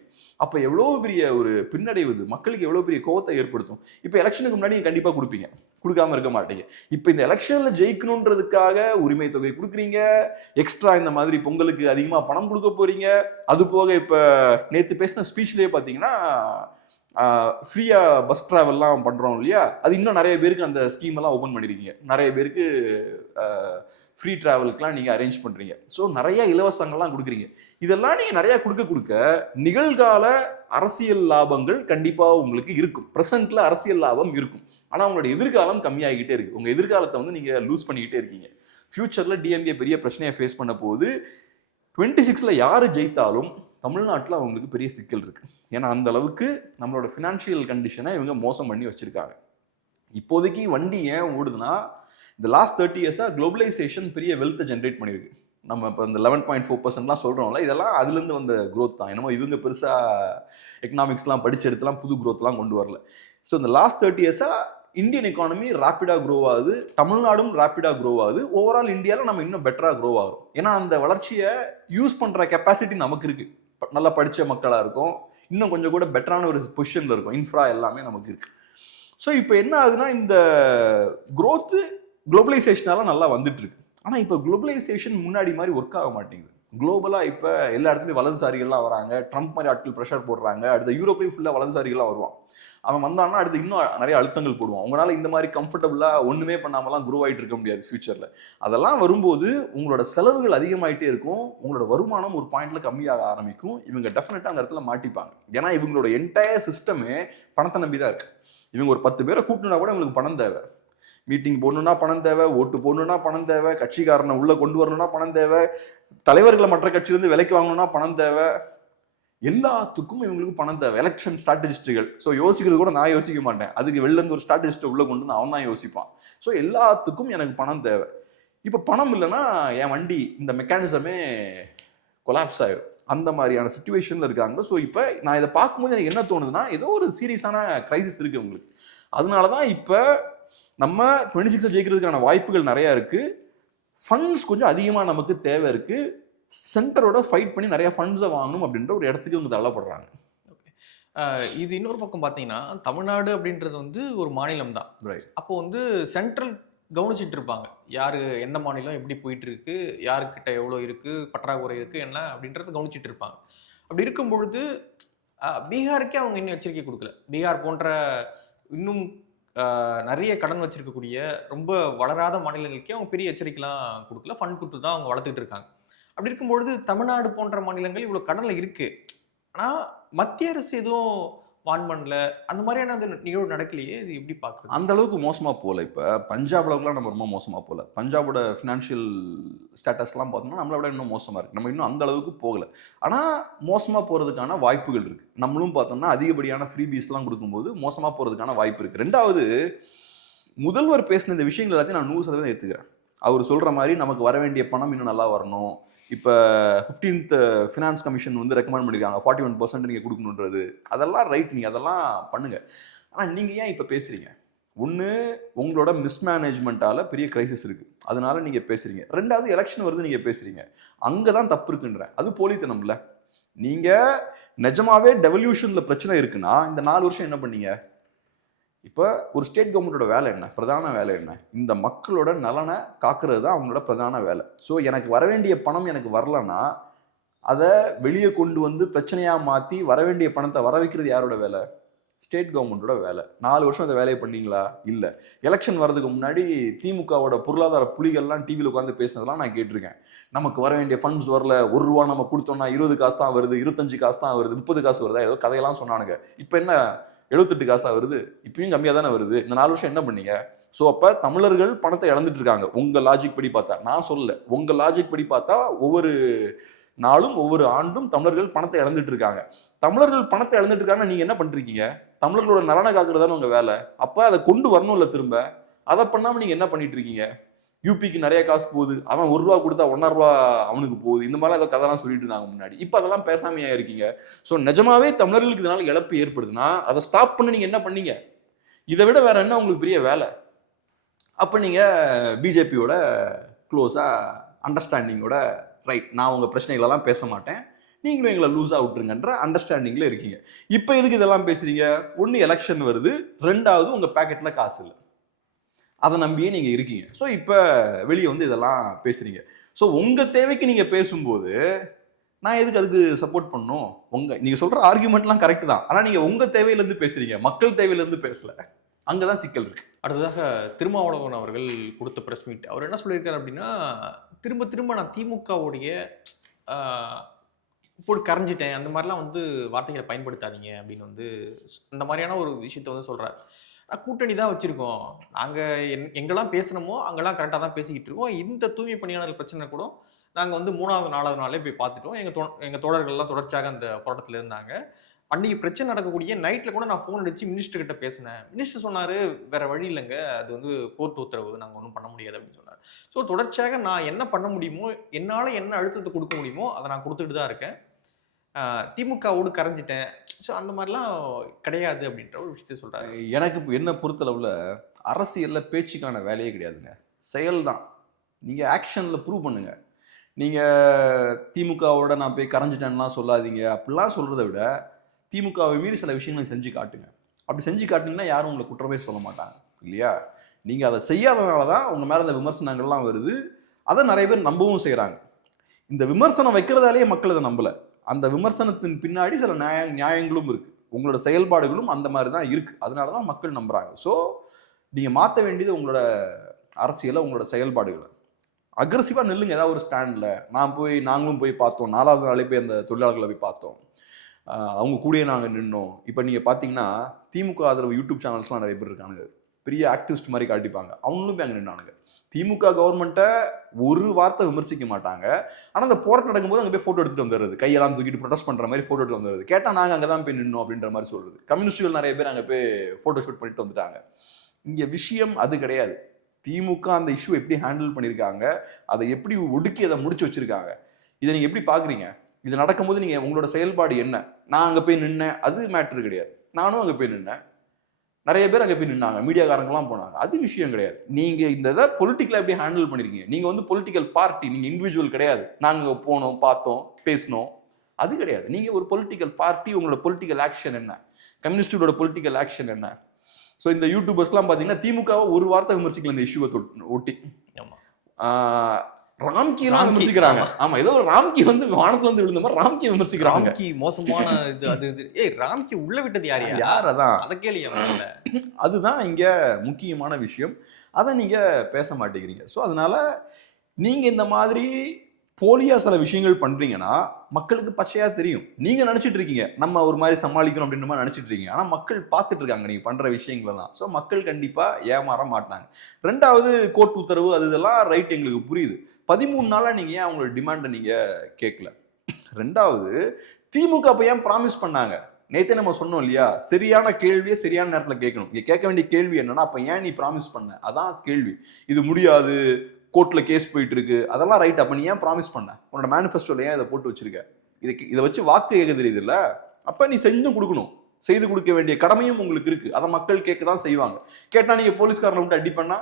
அப்ப எவ்வளவு பெரிய ஒரு பின்னடைவு, மக்களுக்கு எவ்வளவு பெரிய கோவத்தை ஏற்படுத்தும். இப்ப எலெக்ஷனுக்கு முன்னாடி நீங்க கண்டிப்பா கொடுப்பீங்க, கொடுக்காம இருக்க மாட்டீங்க. இப்ப இந்த எலெக்ஷன்ல ஜெயிக்கணும்ன்றதுக்காக உரிமை தொகை கொடுக்குறீங்க, எக்ஸ்ட்ரா இந்த மாதிரி பொங்கலுக்கு அதிகமா பணம் கொடுக்க போறீங்க. அது போக இப்ப நேத்து பேசின ஸ்பீச்லயே பாத்தீங்கன்னா ஃப்ரீயா பஸ் டிராவல்லாம் பண்றோம் இல்லையா, அது இன்னும் நிறைய பேருக்கு அந்த ஸ்கீம் எல்லாம் ஓபன் பண்ணிருக்கீங்க, நிறைய பேருக்கு ஃப்ரீ டிராவலுக்குலாம் நீங்க அரேஞ்ச் பண்றீங்க. ஸோ நிறைய இலவசங்கள்லாம் கொடுக்குறீங்க. இதெல்லாம் நீங்க நிறைய கொடுக்க நிகழ்கால அரசியல் லாபங்கள் கண்டிப்பா உங்களுக்கு இருக்கும். பிரசன்ட்ல அரசியல் லாபம் இருக்கும், ஆனா உங்களோட எதிர்காலம் கம்மியாகிக்கிட்டே இருக்கு. உங்க எதிர்காலத்தை வந்து நீங்க லூஸ் பண்ணிக்கிட்டே இருக்கீங்க. ஃபியூச்சர்ல டிஎம்கே பெரிய பிரச்சனையை ஃபேஸ் பண்ண போது 26ல யாரு ஜெயித்தாலும் தமிழ்நாட்டில் அவங்களுக்கு பெரிய சிக்கல் இருக்கு. ஏன்னா அந்த அளவுக்கு நம்மளோட ஃபினான்ஷியல் கண்டிஷனை இவங்க மோசம் பண்ணி வச்சிருக்காங்க. இப்போதைக்கு வண்டி ஏன் ஓடுதுன்னா, இந்த லாஸ்ட் 30 இயர்ஸா குளோபலைசேஷன் பெரிய வெல்த்தை ஜென்ரேட் பண்ணியிருக்கு. நம்ம இப்போ இந்த 11.4% சொல்றோம்ல, இதெல்லாம் அதுலேருந்து வந்த க்ரோத் தான். என்னமோ இவங்க பெருசா எக்கனாமிக்ஸ்லாம் படிச்சு எடுத்துலாம் புது க்ரோத்லாம் கொண்டு வரல. ஸோ இந்த லாஸ்ட் 30 இயர்ஸா இந்தியன் எக்கானமி ரேப்பிடா க்ரோ ஆகுது, தமிழ்நாடும் ரேப்பிடா க்ரோ ஆகுது. ஓவரால் இந்தியாவில் நம்ம இன்னும் பெட்டரா க்ரோ ஆகும். ஏன்னா அந்த வளர்ச்சியை யூஸ் பண்ற கெப்பாசிட்டி நமக்கு இருக்கு. நல்லா படிச்ச மக்களா இருக்கும், இன்னும் கொஞ்சம் கூட பெட்டரான ஒரு பொசிஷன்ல இருக்கும், இன்ஃப்ரா எல்லாமே நமக்கு இருக்கு. ஸோ இப்போ என்ன ஆகுதுன்னா, இந்த க்ரோத்து குளோபலைசேஷனால நல்லா வந்துட்டு இருக்கு. ஆனா இப்போ குளோபலைசேஷன் முன்னாடி மாதிரி ஒர்க் ஆக மாட்டேங்குது. குளோபலா இப்ப எல்லா இடத்துலயும் வலதுசாரிகள்லாம் வராங்க, ட்ரம்ப் மாதிரி ஆட்கள் ப்ரெஷர் போடுறாங்க. அடுத்த யூரோப்லயும் ஃபுல்லா வலதுசாரிகள்லாம் வருவான். அவன் வந்தான்னா அடுத்து இன்னும் நிறைய அழுத்தங்கள் போடுவான். உங்களால இந்த மாதிரி கம்ஃபர்டபுளா ஒண்ணுமே பண்ணாமலாம் குரோ ஆயிட்டு இருக்க முடியாது ஃபியூச்சர்ல. அதெல்லாம் வரும்போது உங்களோட செலவுகள் அதிகமாயிட்டே இருக்கும், உங்களோட வருமானம் ஒரு பாயிண்ட்ல கம்மியாக ஆரம்பிக்கும். இவங்க டெஃபினட்டா அந்த இடத்துல மாட்டிப்பாங்க. ஏன்னா இவங்களோட என்டையர் சிஸ்டமே பணத்தை நம்பி தான் இருக்கு. இவங்க ஒரு 10 பேரை கூட்டினா கூட இவங்களுக்கு பணம் தேவை. மீட்டிங் போடணும்னா பணம் தேவை, ஓட்டு போடணும்னா பணம் தேவை, கட்சிக்காரனை உள்ள கொண்டு வரணும்னா பணம் தேவை, தலைவர்களை மற்ற கட்சியிலிருந்து விலைக்கு வாங்கணும்னா பணம் தேவை, எல்லாத்துக்கும் இவங்களுக்கு பணம் தேவை. எலெக்ஷன் ஸ்ட்ராட்டஜிஸ்டுகள். ஸோ யோசிக்கிறது கூட நான் யோசிக்க மாட்டேன், அதுக்கு வெளில இருந்து ஒரு ஸ்ட்ராட்டஜிஸ்ட்டை உள்ள கொண்டு வந்து அவன் தான் யோசிப்பான். ஸோ எல்லாத்துக்கும் எனக்கு பணம் தேவை. இப்போ பணம் இல்லைன்னா என் வண்டி இந்த மெக்கானிசமே கொலாப்ஸ் ஆயிடும். அந்த மாதிரியான சுச்சுவேஷன்ல இருக்காங்க. ஸோ இப்போ நான் இதை பார்க்கும்போது எனக்கு என்ன தோணுதுன்னா, ஏதோ ஒரு சீரியஸான கிரைசிஸ் இருக்கு உங்களுக்கு. அதனால தான் இப்போ நம்ம 26 ஜெயிக்கிறதுக்கான வாய்ப்புகள் நிறைய இருக்கு. ஃபண்ட்ஸ் கொஞ்சம் அதிகமாக நமக்கு தேவை இருக்கு. சென்டரோட ஃபைட் பண்ணி நிறைய ஃபண்ட்ஸை வாங்கணும் அப்படின்ற ஒரு இடத்துக்கு இவங்க தள்ளப்படுறாங்க. இது இன்னொரு பக்கம் பார்த்தீங்கன்னா, தமிழ்நாடு அப்படின்றது வந்து ஒரு மாநிலம் தான். ரைட். அப்போ வந்து சென்ட்ரல் கவனிச்சிட்டு இருப்பாங்க. யாரு எந்த மாநிலம் எப்படி போயிட்டு இருக்கு, யாருக்கிட்ட எவ்வளோ இருக்கு, பற்றாக்குறை இருக்கு என்ன அப்படின்றத கவனிச்சிட்டு இருப்பாங்க. அப்படி இருக்கும் பொழுது பீகாருக்கே அவங்க இன்னும் எச்சரிக்கை கொடுக்கல. பீகார் போன்ற இன்னும் நிறைய கடன் வச்சிருக்கக்கூடிய ரொம்ப வளராத மாநிலங்களுக்கே அவங்க பெரிய எச்சரிக்கைலாம் கொடுக்கல. ஃபண்ட் கொடுத்து தான் அவங்க வளர்த்துட்டு இருக்காங்க. அப்படி இருக்கும்பொழுது தமிழ்நாடு போன்ற மாநிலங்கள் இவ்வளோ கடன்ல இருக்கு. ஆனால் மத்திய அரசு எதுவும் வான் பண்ணல, அந்த மாதிரியான அந்த நிகழ்வு நடக்கலையே. இது எப்படி பார்க்குறது? அந்த அளவுக்கு மோசமாக போகல. இப்போ பஞ்சாப் அளவுக்குலாம் நம்ம ரொம்ப மோசமாக போகல. பஞ்சாபோட ஃபினான்ஷியல் ஸ்டேட்டஸ்லாம் பார்த்தோம்னா நம்மளை விட இன்னும் மோசமாக இருக்குது. நம்ம இன்னும் அந்த அளவுக்கு போகலை. ஆனால் மோசமாக போகிறதுக்கான வாய்ப்புகள் இருக்குது. நம்மளும் பார்த்தோம்னா அதிகப்படியான ஃப்ரீபீஸ்லாம் கொடுக்கும்போது மோசமாக போகிறதுக்கான வாய்ப்பு இருக்குது. ரெண்டாவது, முதல்வர் பேசின இந்த விஷயங்கள் எல்லாத்தையும் நான் 100% ஏற்றுக்கிறேன். அவர் சொல்கிற மாதிரி நமக்கு வர வேண்டிய பணம் இன்னும் நல்லா வரணும். இப்போ 15th ஃபினான்ஸ் கமிஷன் வந்து ரெக்கமெண்ட் பண்ணியிருக்காங்க 41% நீங்கள் கொடுக்கணுன்றது. அதெல்லாம் ரைட், நீங்கள் அதெல்லாம் பண்ணுங்க. ஆனால் நீங்கள் ஏன் இப்போ பேசுகிறீங்க? ஒன்று, உங்களோட மிஸ்மேனேஜ்மெண்ட்டால் பெரிய கிரைசிஸ் இருக்குது, அதனால நீங்கள் பேசுகிறீங்க. ரெண்டாவது, எலெக்ஷன் வருது நீங்கள் பேசுகிறீங்க. அங்கே தான் தப்பு இருக்குன்ற, அது போலித்தனம்ல. நீங்கள் நிஜமாவே டெவல்யூஷனில் பிரச்சனை இருக்குன்னா இந்த 4 வருஷம் என்ன பண்ணீங்க? இப்போ ஒரு ஸ்டேட் கவர்மெண்டோட வேலை என்ன? பிரதான வேலை என்ன? இந்த மக்களோட நலனை காக்கிறது தான் அவங்களோட பிரதான வேலை. ஸோ எனக்கு வர வேண்டிய பணம் எனக்கு வரலன்னா அதை வெளியே கொண்டு வந்து பிரச்சனையாக மாற்றி வர வேண்டிய பணத்தை வர வைக்கிறது யாரோட வேலை? ஸ்டேட் கவர்மெண்டோட வேலை. 4 வருஷம் அதை வேலையை பண்ணீங்களா? இல்லை. எலெக்ஷன் வர்றதுக்கு முன்னாடி திமுகவோட பொருளாதார புலிகள்லாம் டிவியில் உட்காந்து பேசினதெல்லாம் நான் கேட்டிருக்கேன். நமக்கு வர வேண்டிய ஃபண்ட்ஸ் வரல, ₹1 நம்ம கொடுத்தோம்னா 20 காசு தான் வருது, 25 காசு தான் வருது, 30 காசு வருதா, ஏதோ கதையெல்லாம் சொன்னானுங்க. இப்போ என்ன 78 காசா வருது? இப்பயும் கம்மியாக தானே வருது. இந்த 4 வருஷம் என்ன பண்ணீங்க? ஸோ அப்போ தமிழர்கள் பணத்தை இழந்துட்டு இருக்காங்க. உங்கள் லாஜிக் படி பார்த்தா, நான் சொல்லல, உங்கள் லாஜிக் படி பார்த்தா ஒவ்வொரு நாளும் ஒவ்வொரு ஆண்டும் தமிழர்கள் பணத்தை இழந்துட்டு இருக்காங்க. தமிழர்கள் பணத்தை இழந்துட்டு இருக்காங்கன்னா நீங்க என்ன பண்ணிருக்கீங்க? தமிழர்களோட நலனை காக்குறதான உங்க வேலை. அப்ப அதை கொண்டு வரணும்ல திரும்ப. அதை பண்ணாம நீங்க என்ன பண்ணிட்டு இருக்கீங்க? யூபிக்கு நிறைய காசு போகுது, அவன் ₹1 கொடுத்தா ₹1.5 அவனுக்கு போகுது, இந்த மாதிரிலாம் ஏதோ கதைலாம் சொல்லிட்டு இருந்தாங்க முன்னாடி. இப்போ அதெல்லாம் பேசாமையா இருக்கீங்க. ஸோ நிஜமாவே தமிழர்களுக்கு இதனால இழப்பு ஏற்படுதுன்னா அதை ஸ்டாப் பண்ண நீங்க என்ன பண்ணீங்க? இதை விட வேற என்ன உங்களுக்கு பெரிய வேலை? அப்போ நீங்க பிஜேபியோட க்ளோஸா அண்டர்ஸ்டாண்டிங்கோட ரைட், நான் உங்க பிரச்சனைகளெல்லாம் பேச மாட்டேன், நீங்களும் எங்களை லூஸாக விட்டுருங்கன்ற அண்டர்ஸ்டாண்டிங்ல இருக்கீங்க. இப்போ எதுக்கு இதெல்லாம் பேசுறீங்க? ஒன்று எலெக்ஷன் வருது, ரெண்டாவது உங்க பேக்கெட்ல காசு இல்லை, அதை நம்பியே நீங்க இருக்கீங்க. ஸோ இப்போ வெளியே வந்து இதெல்லாம் பேசுறீங்க. ஸோ உங்க தேவைக்கு நீங்க பேசும்போது நான் எதுக்கு அதுக்கு சப்போர்ட் பண்ணும்? நீங்க சொல்ற ஆர்குமெண்ட்லாம் கரெக்ட் தான், ஆனா நீங்க உங்க தேவையிலேருந்து பேசுறீங்க, மக்கள் தேவையிலேருந்து பேசல. அங்கதான் சிக்கல் இருக்கு. அடுத்ததாக திருமாவளவன் அவர்கள் கொடுத்த பிரஸ் மீட், அவர் என்ன சொல்லியிருக்காரு அப்படின்னா, திரும்ப திரும்ப நான் திமுகவுடைய போட்டு கரைஞ்சிட்டேன், அந்த மாதிரிலாம் வந்து வார்த்தைகளை பயன்படுத்தாதீங்க அப்படின்னு வந்து அந்த மாதிரியான ஒரு விஷயத்த வந்து சொல்றாரு. கூட்டணி தான் வச்சிருக்கோம், நாங்கள் எங்கெல்லாம் பேசணுமோ அங்கெல்லாம் கரெக்டாக தான் பேசிக்கிட்டு இருக்கோம். இந்த தூய்மை பணியாளர் பிரச்சனை கூட நாங்கள் வந்து 3வது 4வது நாளே போய் பார்த்துட்டோம். எங்கள் தோழர்கள்லாம் தொடர்ச்சியாக அந்த போராட்டத்தில் இருந்தாங்க. அன்றைக்கி பிரச்சனை நடக்கக்கூடிய நைட்டில் கூட நான் ஃபோன் அடித்து மினிஸ்டர் கிட்ட பேசினேன். மினிஸ்டர் சொன்னார், வேறு வழி இல்லைங்க, அது வந்து கோர்ட் உத்தரவு, நாங்கள் ஒன்றும் பண்ண முடியாது அப்படின்னு சொன்னார். ஸோ தொடர்ச்சியாக நான் என்ன பண்ண முடியுமோ, என்னால் என்ன அழுத்தத்தை கொடுக்க முடியுமோ அதை நான் கொடுத்துட்டு தான் இருக்கேன். திமுகவோடு கரைஞ்சிட்டேன், ஸோ அந்த மாதிரிலாம் கிடையாது அப்படின்ற ஒரு விஷயத்தை சொல்கிறாங்க. எனக்கு என்ன பொறுத்தளவில் அரசியலில் பேச்சுக்கான வேலையே கிடையாதுங்க, செயல் தான். நீங்கள் ஆக்ஷனில் ப்ரூவ் பண்ணுங்க. நீங்கள் திமுகவோட நான் போய் கரைஞ்சிட்டேன்லாம் சொல்லாதீங்க. அப்படிலாம் சொல்கிறத விட திமுகவை மீறி சில விஷயங்களை செஞ்சு காட்டுங்க. அப்படி செஞ்சு காட்டுனீங்கன்னா யாரும் உங்களை குற்றமே சொல்ல மாட்டாங்க இல்லையா? நீங்கள் அதை செய்யாதனால தான் உங்கள் மேலே இந்த விமர்சனங்கள்லாம் வருது. அதை நிறைய பேர் நம்பவும் செய்கிறாங்க. இந்த விமர்சனம் வைக்கிறதாலேயே மக்கள் அதை நம்பலை. அந்த விமர்சனத்தின் பின்னாடி சில நியாயங்களும் இருக்கு, உங்களோட செயல்பாடுகளும் அந்த மாதிரி தான் இருக்கு. அதனால தான் மக்கள் நம்புறாங்க. ஸோ நீங்கள் மாற்ற வேண்டியது உங்களோட அரசியலை, உங்களோட செயல்பாடுகளை. அக்ரெசிவாக நில்லுங்க ஏதாவது ஒரு ஸ்டாண்டில். நாங்களும் போய் பார்த்தோம், 4வது நாளே போய் அந்த தொழிலாளர்களை போய் பார்த்தோம், அவங்க கூடயே நாங்கள் நின்னோம். இப்போ நீங்கள் பார்த்தீங்கன்னா திமுக ஆதரவு யூடியூப் சேனல்ஸ்லாம் நிறைய பேர் இருக்கானுங்க. பெரிய ஆக்டிவிஸ்ட் மாதிரி காட்டிப்பாங்க. அவங்களும் போய் அங்கே நின்னானுங்க. திமுக கவர்மெண்ட்டை ஒரு வார்த்தை விமர்சிக்க மாட்டாங்க. ஆனால் அந்த போராட்டம் நடக்கும்போது அங்கே போய் ஃபோட்டோ எடுத்துட்டு வந்துடுறது, கையெல்லாம் தூக்கிட்டு ப்ரொடெஸ்ட் பண்ணுற மாதிரி ஃபோட்டோ எடுத்து வந்துடுறது. கேட்டால் நாங்கள் அங்கே தான் போய் நின்னோம் அப்படின்ற மாதிரி சொல்றது. கம்யூனிஸ்டுகள் நிறைய பேர் அங்கே போய் ஃபோட்டோ ஷூட் பண்ணிட்டு வந்துட்டாங்க. இங்கே விஷயம் அது கிடையாது. திமுக அந்த இஷ்யூ எப்படி ஹேண்டில் பண்ணியிருக்காங்க, அதை எப்படி ஒடுக்கி அதை முடிச்சு வச்சிருக்காங்க, இதை நீங்கள் எப்படி பார்க்குறீங்க? இது நடக்கும்போது நீங்கள் உங்களோட செயல்பாடு என்ன? நான் அங்கே போய் நின்னேன், அது மேட்ரு கிடையாது. நானும் அங்கே போய் நின்னேன், நிறைய பேர் அங்கே போய் நின்னாங்க, மீடியாக்காரங்களாம் போனாங்க, அது விஷயம் கிடையாது. நீங்கள் இந்த இதை பொலிட்டிக்கலாக எப்படி ஹேண்டில் பண்ணியிருக்கீங்க? நீங்கள் வந்து பொலிட்டிக்கல் பார்ட்டி, நீங்கள் இண்டிவிஜுவல் கிடையாது. நாங்கள் போனோம், பார்த்தோம், பேசினோம், அது கிடையாது. நீங்கள் ஒரு பொலிட்டிக்கல் பார்ட்டி. உங்களோட பொலிட்டிக்கல் ஆக்ஷன் என்ன? கம்யூனிஸ்டோட பொலிட்டிக்கல் ஆக்ஷன் என்ன? ஸோ இந்த யூடியூபர்ஸ்லாம் பார்த்தீங்கன்னா திமுகவை ஒரு வார்த்தை விமர்சிக்கல இந்த இஷ்யூவை ஒட்டி. ராம்கிலாம் விமர்சிக்கிறாங்க. ஆமா, ஏதோ ஒரு ராம்கி வந்து வானத்துல இருந்து விழுந்த மாதிரி ராம்கி விமர்சிக்கிறாங்க. ராம்கி மோசமான இது அது இது. ராம்கி உள்ள விட்டது யார்? யார்? அதான் அதை கேள்வி. அதுதான் இங்க முக்கியமான விஷயம். அதை நீங்க பேச மாட்டேங்கிறீங்க. ஸோ அதனால நீங்க இந்த மாதிரி போலியா சில விஷயங்கள் பண்றீங்கன்னா மக்களுக்கு பச்சையா தெரியும். நீங்க நினைச்சிட்டு இருக்கீங்க நம்ம ஒரு மாதிரி சமாளிக்கணும் அப்படின்ற மாதிரி நினைச்சிட்டு இருக்கீங்க. ஆனா மக்கள் பார்த்துட்டு இருக்காங்க நீங்க பண்ற விஷயங்களை தான். ஸோ மக்கள் கண்டிப்பா ஏமாற மாட்டாங்க. ரெண்டாவது, கோர்ட் உத்தரவு அது இதெல்லாம் ரைட், எங்களுக்கு புரியுது. 13 நாளா நீங்க ஏன் அவங்களோட டிமாண்டை நீங்க கேட்கல? ரெண்டாவது, திமுக அப்ப ஏன் ப்ராமிஸ் பண்ணாங்க? நேத்தே நம்ம சொன்னோம் இல்லையா, சரியான கேள்வியை சரியான நேரத்தில் கேட்கணும். இங்க கேட்க வேண்டிய கேள்வி என்னன்னா, அப்ப ஏன் நீ ப்ராமிஸ் பண்ண? அதான் கேள்வி. இது முடியாது, கோர்ட்ல கேஸ் போயிட்டு இருக்கு, அதெல்லாம் ரைட். அப்ப நீ ஏன் ப்ராமிஸ் பண்ண? உன்னோட மேனிஃபெஸ்டோல ஏன் இதை போட்டு வச்சிருக்க? இதை வச்சு வாக்கு கேட்க தெரியுது இல்ல? அப்ப நீ செஞ்சும் கொடுக்கணும். செய்து கொடுக்க வேண்டிய கடமையும் உங்களுக்கு இருக்கு. அதை மக்கள் கேட்க தான் செய்வாங்க. கேட்டா நீங்க போலீஸ்காரனை விட்டு அடி பண்ணா,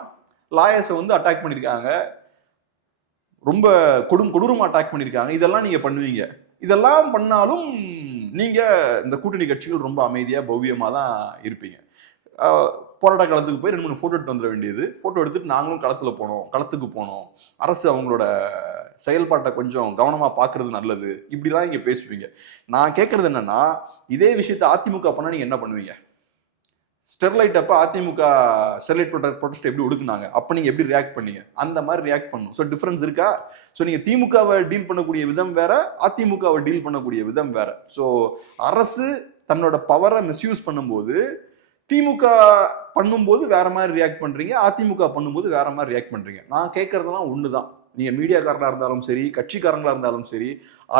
லாயர்ஸை வந்து அட்டாக் பண்ணிருக்காங்க, ரொம்ப கொடூரமா அட்டாக் பண்ணிருக்காங்க, இதெல்லாம் நீங்க பண்ணுவீங்க. இதெல்லாம் பண்ணாலும் நீங்க இந்த கூட்டணி கட்சிகள் ரொம்ப அமைதியா பவ்யமா தான் இருப்பீங்க. போராட்ட களத்துக்கு போய் 2-3 போட்டோ எடுத்து வந்துட வேண்டியது. போட்டோ எடுத்துட்டு நாங்களும் களத்துக்கு போனோம், அரசு அவங்களோட செயல்பாட்டை கொஞ்சம் கவனமா பாக்குறது நல்லது, இப்படிலாம் நீங்க பேசுவீங்க. நான் கேட்கறது என்னன்னா, இதே விஷயத்த அதிமுக பண்ணா நீங்க என்ன பண்ணுவீங்க? ஸ்டெர்லைட் அப்ப அதிமுக ஸ்டெர்லைட் ப்ரொடெஸ்ட் எப்படி ஒடுக்குனாங்க, அப்ப நீங்க எப்படி ரியாக்ட் பண்ணீங்க? அந்த மாதிரி ரியாக்ட் பண்ணும். ஸோ டிஃபரன்ஸ் இருக்கா? ஸோ நீங்க திமுகவை டீல் பண்ணக்கூடிய விதம் வேற, அதிமுகவை டீல் பண்ணக்கூடிய விதம் வேற. ஸோ அரசு தன்னோட பவரை மிஸ்யூஸ் பண்ணும்போது, திமுக பண்ணும்போது வேற மாதிரி ரியாக்ட் பண்றீங்க, அதிமுக பண்ணும்போது வேற மாதிரி ரியாக்ட் பண்றீங்க. நான் கேட்கறதெல்லாம் ஒண்ணுதான். நீங்க மீடியாக்காரங்களா இருந்தாலும் சரி, கட்சிக்காரங்களா இருந்தாலும் சரி,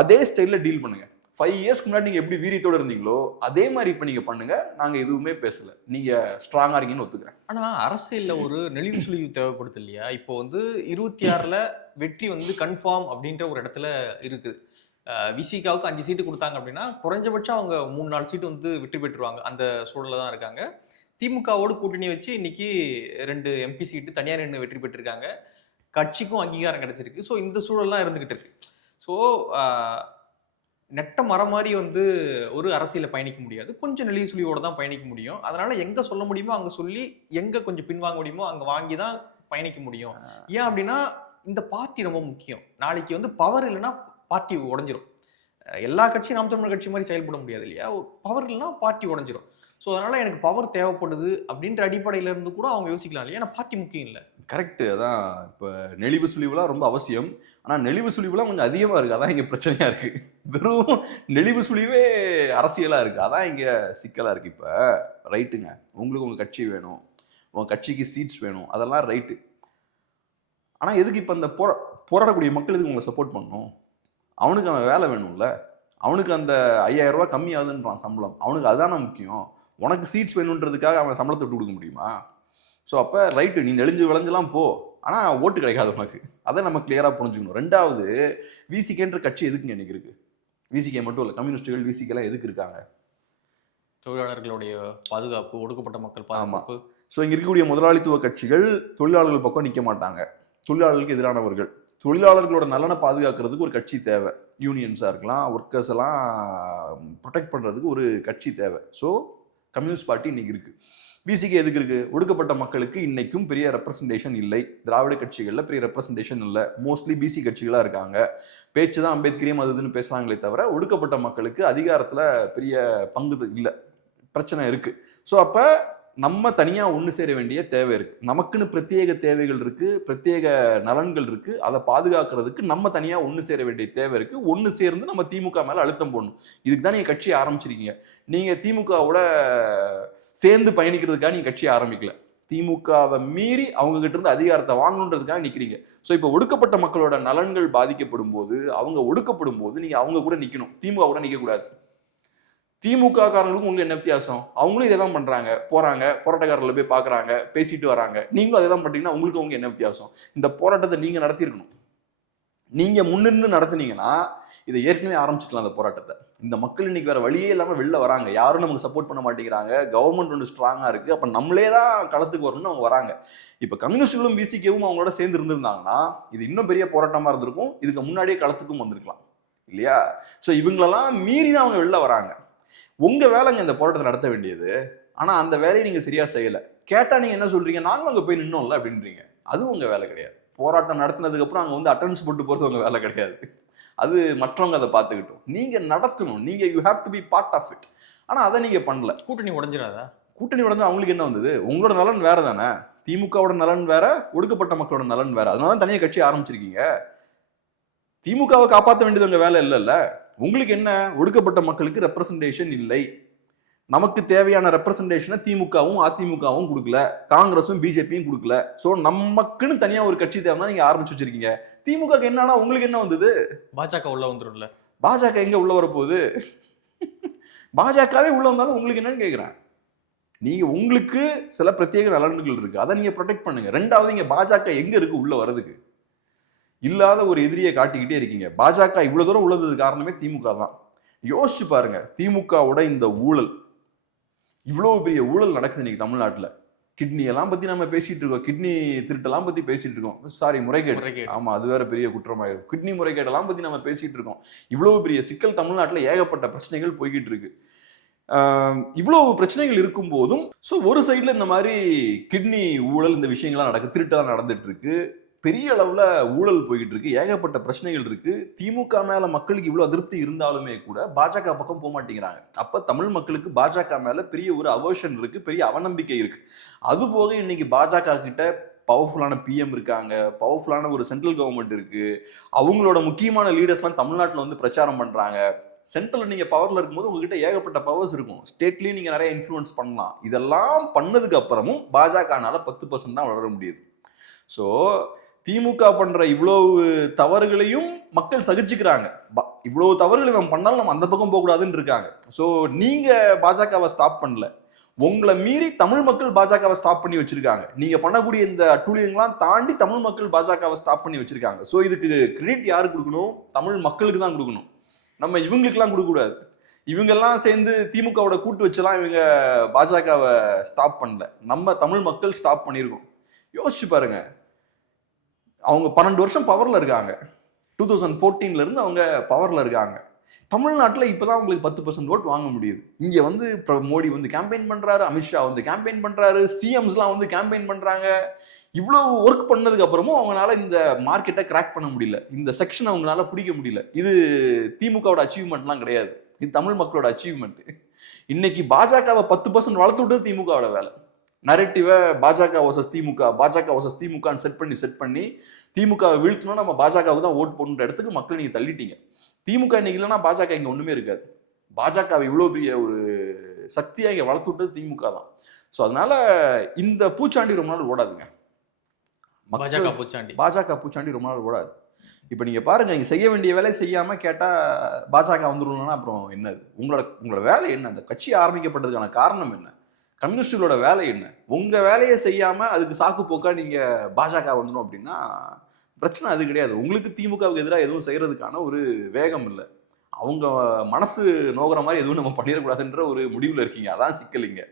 அதே ஸ்டைல்ல டீல் பண்ணுங்க. 5 இயர்ஸ்க்கு முன்னாடி நீங்க எப்படி வீரியத்தோட இருந்தீங்களோ அதே மாதிரி இப்ப நீங்க பண்ணுங்க. நாங்க எதுவுமே பேசல, நீங்க ஸ்ட்ராங்கா இருக்கீங்கன்னு ஒத்துக்கிறேன். ஆனா அரசியல்ல ஒரு நெளிவு சுழிவு தேவைப்படுது இல்லையா? இப்போ வந்து 26ல வெற்றி வந்து கன்ஃபார்ம் அப்படின்ற ஒரு இடத்துல இருக்குது. விசிகாவுக்கு 5 சீட்டு கொடுத்தாங்க அப்படின்னா குறைஞ்சபட்சம் அவங்க 3-4 சீட்டு வந்து வெற்றி பெற்றுருவாங்க. அந்த சூழல தான் இருக்காங்க. திமுகவோடு கூட்டணி வச்சு இன்னைக்கு 2 எம்பி சீட்டு தனியார் நின்று வெற்றி பெற்றிருக்காங்க. கட்சிக்கும் அங்கீகாரம் கிடைச்சிருக்கு. ஸோ இந்த சூழல்லாம் இருந்துகிட்டு இருக்கு. ஸோ நெட்ட மரம் மாதிரி வந்து ஒரு அரசியல பயணிக்க முடியாது. கொஞ்சம் நெளிவு சுழிவோட தான் பயணிக்க முடியும். அதனால எங்க சொல்ல முடியுமோ அங்க சொல்லி, எங்க கொஞ்சம் பின்வாங்க முடியுமோ அங்க வாங்கி தான் பயணிக்க முடியும். ஏன் அப்படின்னா இந்த பார்ட்டி ரொம்ப முக்கியம். நாளைக்கு வந்து பவர் இல்லைன்னா பார்ட்டி உடஞ்சிரும். எல்லா கட்சியும் நாம் தமிழர் கட்சி மாதிரி செயல்பட முடியாது இல்லையா? பவர் இல்லைன்னா பார்ட்டி உடஞ்சிரும். ஸோ அதனால எனக்கு பவர் தேவைப்படுது அப்படின்ற அடிப்படையில இருந்து கூட அவங்க யோசிக்கலாம் இல்லையா? ஏன்னா பார்ட்டி முக்கியம் இல்லை. கரெக்ட். அதான் இப்போ நெளிவு சுழிவுலாம் ரொம்ப அவசியம். ஆனால் நெளிவு சுழிவுலாம் கொஞ்சம் அதிகமாக இருக்குது. அதான் இங்கே பிரச்சனையாக இருக்குது. வெறும் நெளிவு சுழிவே அரசியலாக இருக்குது. அதான் இங்கே சிக்கலாக இருக்குது. இப்போ ரைட்டுங்க, உங்களுக்கு உங்கள் கட்சி வேணும், உங்கள் கட்சிக்கு சீட்ஸ் வேணும், அதெல்லாம் ரைட்டு. ஆனால் எதுக்கு இப்போ அந்த போராடக்கூடிய மக்கள் எதுக்கு உங்களை சப்போர்ட் பண்ணணும்? அவனுக்கு அவன் வேலை வேணும்ல. அவனுக்கு அந்த 5000 ரூபா கம்மியாகுதுன்றான் சம்பளம். அவனுக்கு அதான முக்கியம். உனக்கு சீட்ஸ் வேணுன்றதுக்காக அவன் சம்பளத்தை விட்டு கொடுக்க முடியுமா? ஸோ அப்போ ரைட்டு, நீ நெளிஞ்சு விளைஞ்சலாம் போ, ஆனால் ஓட்டு கிடைக்காது உனக்கு. அதை நம்ம கிளியராக புரிஞ்சுக்கணும். ரெண்டாவது, விசிகேன்ற கட்சி எதுக்குங்க இன்னைக்கு இருக்கு? விசிகே மட்டும் இல்லை, கம்யூனிஸ்டுகள் விசிகேலாம் எதுக்கு இருக்காங்க? தொழிலாளர்களுடைய பாதுகாப்பு, ஒடுக்கப்பட்ட மக்கள் பாதுகாப்பு. ஸோ இங்கே இருக்கக்கூடிய முதலாளித்துவ கட்சிகள் தொழிலாளர்கள் பக்கம் நிற்க மாட்டாங்க. தொழிலாளர்களுக்கு எதிரானவர்கள். தொழிலாளர்களோட நலனை பாதுகாக்கிறதுக்கு ஒரு கட்சி தேவை. யூனியன்ஸாக இருக்கலாம், ஒர்க்கர்ஸ் எல்லாம் ப்ரொடெக்ட் பண்ணுறதுக்கு ஒரு கட்சி தேவை. ஸோ கம்யூனிஸ்ட் பார்ட்டி இன்னைக்கு இருக்கு. பிசிக்கு எதுக்கு இருக்கு? ஒடுக்கப்பட்ட மக்களுக்கு இன்னைக்கும் பெரிய ரெப்ரசன்டேஷன் இல்லை. திராவிட கட்சிகளில் பெரிய ரெப்ரசன்டேஷன் இல்லை. மோஸ்ட்லி பிசி கட்சிகளாக இருக்காங்க. பேச்சு தான் அம்பேத்கரியம் அதுன்னு பேசுறாங்களே தவிர ஒடுக்கப்பட்ட மக்களுக்கு அதிகாரத்தில் பெரிய பங்கு இல்லை. பிரச்சனை இருக்கு. ஸோ அப்போ நம்ம தனியாக ஒன்று சேர வேண்டிய தேவை இருக்கு. நமக்குன்னு பிரத்யேக தேவைகள் இருக்கு, பிரத்யேக நலன்கள் இருக்கு. அதை பாதுகாக்கிறதுக்கு நம்ம தனியாக ஒன்று சேர வேண்டிய தேவை இருக்கு. ஒன்று சேர்ந்து நம்ம திமுக மேலே அழுத்தம் போடணும். இதுக்கு தான் நீங்கள் கட்சியை ஆரம்பிச்சிருக்கீங்க. நீங்கள் திமுகவோட சேர்ந்து பயணிக்கிறதுக்காக நீங்கள் கட்சியை ஆரம்பிக்கல. திமுகவை மீறி அவங்க கிட்ட இருந்து அதிகாரத்தை வாங்கணுன்றதுக்காக நிக்கிறீங்க. ஸோ இப்போ ஒடுக்கப்பட்ட மக்களோட நலன்கள் பாதிக்கப்படும் போது, அவங்க ஒடுக்கப்படும் போது நீங்க அவங்க கூட நிக்கணும், திமுக கூட நிக்க கூடாது. திமுக காரங்களுக்கும் உங்களுக்கு என்ன வித்தியாசம்? அவங்களும் இதை தான் பண்றாங்க, போறாங்க, போராட்டக்காரர்களை போய் பாக்குறாங்க, பேசிட்டு வராங்க. நீங்களும் அதை தான் பண்றீங்கன்னா உங்களுக்கு அவங்க என்ன வித்தியாசம்? இந்த போராட்டத்தை நீங்க நடத்திருக்கணும். நீங்க முன்னிருந்து நடத்துனீங்கன்னா இதை ஏற்கனவே ஆரம்பிச்சுக்கலாம் அந்த போராட்டத்தை. இந்த மக்கள் இன்னைக்கு வேற வழியே இல்லாம வெளில வராங்க, யாரும் நமக்கு சப்போர்ட் பண்ண மாட்டேங்கிறாங்க, கவர்மெண்ட் ஒன்று ஸ்ட்ராங்கா இருக்கு, அப்ப நம்மளே தான் களத்துக்கு வரணும்னு அவங்க வராங்க. இப்ப கம்யூனிஸ்டுகளும் பிசிகேவும் அவங்களோட சேர்ந்து இருந்திருந்தாங்கன்னா இது இன்னும் பெரிய போராட்டமா இருந்திருக்கும், இதுக்கு முன்னாடியே களத்துக்கும் வந்திருக்கலாம் இல்லையா? ஸோ இவங்களெல்லாம் மீறி தான் அவங்க வெளில வராங்க. உங்க வேலைங்க இந்த போராட்டத்தை நடத்த வேண்டியது. ஆனா அந்த வேலையை நீங்க சரியா செய்யல. கேட்டா நீங்க என்ன சொல்றீங்க? நாங்களும் அங்க போய் நின்னோம்ல அப்படின்றீங்க. அது உங்க வேலை கிடையாது. போராட்டம் நடத்தினதுக்கு அப்புறம் அங்க வந்து அட்டெண்டன்ஸ் போட்டு போறது உங்க வேலை கிடையாது. அது மற்றவங்க அதை பார்த்துக்கிட்டோம். நீங்க நடத்தணும், நீங்க you have to be part of it. ஆனா அதை நீங்க பண்ணல. கூட்டணி உடைஞ்சிடாதா? கூட்டணி உடைஞ்சா அவங்களுக்கு என்ன வந்தது? உங்களோட நலன் வேற தானே. திமுகவோட நலன் வேற, ஒடுக்கப்பட்ட மக்களோட நலன் வேற. அதனால தனியா கட்சி ஆரம்பிச்சிருக்கீங்க. திமுகவை காப்பாற்ற வேண்டியது உங்க வேலை இல்லைல்ல. உங்களுக்கு என்ன? ஒடுக்கப்பட்ட மக்களுக்கு ரெப்ரசன்டேஷன் இல்லை. நமக்கு தேவையான ரெப்ரசன்டேஷனை திமுகவும் அதிமுகவும் கொடுக்கல, காங்கிரஸும் பிஜேபியும் கொடுக்கல. ஸோ நமக்குன்னு தனியா ஒரு கட்சி தேவைன்னா நீங்க ஆரம்பிச்சு வச்சிருக்கீங்க. திமுக என்னன்னா உங்களுக்கு என்ன வந்தது? பாஜக உள்ள வந்துரும்ல. பாஜக எங்க உள்ள வரப்போகுது? பாஜகவே உள்ள வந்தாலும் உங்களுக்கு என்னன்னு கேட்கிறேன். நீங்க உங்களுக்கு சில பிரத்யேக நலன்கள் இருக்கு, அதை நீங்க ப்ரொடெக்ட் பண்ணுங்க. ரெண்டாவது, இங்க பாஜக எங்க இருக்கு உள்ள வர்றதுக்கு? இல்லாத ஒரு எதிரியை காட்டிக்கிட்டே இருக்கீங்க. பாஜக இவ்வளவு தூரம் உள்ளதுக்கு காரணமே திமுக தான். யோசிச்சு பாருங்க, திமுகவோட இந்த ஊழல், இவ்வளவு பெரிய ஊழல் நடக்குது இன்னைக்கு தமிழ்நாட்டுல. கிட்னி எல்லாம் பத்தி நம்ம பேசிட்டு இருக்கோம், கிட்னி திருட்டெல்லாம் பத்தி பேசிட்டு இருக்கோம். சாரி, முறைகேடு. ஆமா, அது வேற பெரிய குற்றமாயிரும். கிட்னி முறைகேடெல்லாம் பத்தி நம்ம பேசிட்டு இருக்கோம். இவ்வளவு பெரிய சிக்கல் தமிழ்நாட்டுல, ஏகப்பட்ட பிரச்சனைகள் போய்கிட்டு இருக்கு. இவ்வளவு பிரச்சனைகள் இருக்கும் போதும் ஒரு சைட்ல இந்த மாதிரி கிட்னி ஊழல், இந்த விஷயங்கள்லாம் நடக்கு, திருட்டெல்லாம் நடந்துட்டு இருக்கு, பெரிய அளவுல ஊழல் போய்கிட்டு இருக்கு, ஏகப்பட்ட பிரச்சனைகள் இருக்கு. திமுக மேல மக்களுக்கு இவ்வளவு அதிருப்தி இருந்தாலுமே கூட பாஜக பக்கம் போக மாட்டேங்கிறாங்க. அப்ப தமிழ் மக்களுக்கு பாஜக மேல பெரிய ஒரு அவர்ஷன் இருக்கு, பெரிய அவநம்பிக்கை இருக்கு. அது போக இன்னைக்கு பாஜக கிட்ட பவர்ஃபுல்லான பிஎம் இருக்காங்க, பவர்ஃபுல்லான ஒரு சென்ட்ரல் கவர்மெண்ட் இருக்கு, அவங்களோட முக்கியமான லீடர்ஸ்லாம் தமிழ்நாட்டில் வந்து பிரச்சாரம் பண்றாங்க. சென்ட்ரல் நீங்க பவர்ல இருக்கும்போது உங்ககிட்ட ஏகப்பட்ட பவர்ஸ் இருக்கும், ஸ்டேட்லயும் நீங்க நிறைய இன்ஃப்ளூயன்ஸ் பண்ணலாம். இதெல்லாம் பண்ணதுக்கு அப்புறமும் பாஜகனால 10% தான் வளர முடியுது. ஸோ திமுக பண்ற இவ்வளவு தவறுகளையும் மக்கள் சகிச்சுக்கிறாங்க. இவ்வளவு தவறுகளை நம்ம பண்ணாலும் நம்ம அந்த பக்கம் போகக்கூடாதுன்னு இருக்காங்க. ஸோ நீங்க பாஜகவை ஸ்டாப் பண்ணல, உங்களை மீறி தமிழ் மக்கள் பாஜகவை ஸ்டாப் பண்ணி வச்சிருக்காங்க. நீங்க பண்ணக்கூடிய இந்த அட்டூழியங்கள்லாம் தாண்டி தமிழ் மக்கள் பாஜகவை ஸ்டாப் பண்ணி வச்சிருக்காங்க. ஸோ இதுக்கு கிரெடிட் யாருக்கு கொடுக்கணும்? தமிழ் மக்களுக்கு தான் கொடுக்கணும். நம்ம இவங்களுக்கெல்லாம் கொடுக்கக்கூடாது. இவங்கெல்லாம் சேர்ந்து திமுகவோட கூட்டு வச்செல்லாம் இவங்க பாஜகவை ஸ்டாப் பண்ணல, நம்ம தமிழ் மக்கள் ஸ்டாப் பண்ணியிருக்கோம். யோசிச்சு பாருங்க, அவங்க 12 வருஷம் பவர்ல இருக்காங்க. 2014 இருந்து அவங்க பவர்ல இருக்காங்க. தமிழ்நாட்டில் இப்பதான் உங்களுக்கு 10% ஓட் வாங்க முடியுது. இங்க வந்து மோடி வந்து கேம்பெயின் பண்றாரு, அமித்ஷா வந்து கேம்பெயின் பண்றாரு, சிஎம்ஸ்லாம் வந்து கேம்பெயின் பண்றாங்க. இவ்வளவு ஒர்க் பண்ணதுக்கு அப்புறமும் அவங்களால இந்த மார்க்கெட்டை கிராக் பண்ண முடியல, இந்த செக்ஷன் அவங்களால பிடிக்க முடியல. இது திமுகவோட அச்சீவ்மெண்ட்லாம் கிடையாது, இது தமிழ் மக்களோட அச்சீவ்மெண்ட். இன்னைக்கு பாஜகவை 10% வளர்த்து விட்டது திமுகவோட வேலை. நரேட்டிவை பாஜக வர்சஸ் திமுக, பாஜக வர்சஸ் திமுகன்னு செட் பண்ணி திமுகவை வீழ்த்தணும், நம்ம பாஜகவுக்கு தான் ஓட் போடுற இடத்துக்கு மக்கள் நீங்க தள்ளிட்டீங்க. திமுக இன்னைக்கு இல்லைன்னா பாஜக இங்க ஒண்ணுமே இருக்காது. பாஜகவை இவ்வளவு பெரிய ஒரு சக்தியா இங்க வளர்த்து விட்டது திமுக தான். ஸோ அதனால இந்த பூச்சாண்டி ரொம்ப நாள் ஓடாதுங்க. பாஜக பூச்சாண்டி ரொம்ப நாள் ஓடாது. இப்ப நீங்க பாருங்க, நீங்க செய்ய வேண்டிய வேலையை செய்யாம கேட்டா பாஜக வந்துருன்னா அப்புறம் என்னது? உங்களோட வேலை என்ன? அந்த கட்சி ஆரம்பிக்கப்பட்டதுக்கான காரணம் என்ன? கம்யூனிஸ்டுகளோட வேலை என்ன? உங்க வேலையை செய்யாம அதுக்கு சாக்கு போக்கா நீங்க பாஜக வந்துடும் அப்படின்னா பிரச்சனை அது கிடையாது. உங்களுக்கு திமுகவுக்கு எதிராக எதுவும் செய்யறதுக்கான ஒரு வேகம் இல்லை. அவங்க மனசு நோகிற மாதிரி எதுவும் நம்ம பண்ணிடக்கூடாதுன்ற ஒரு முடிவுல இருக்கீங்க. அதான் சிக்கலிங்க.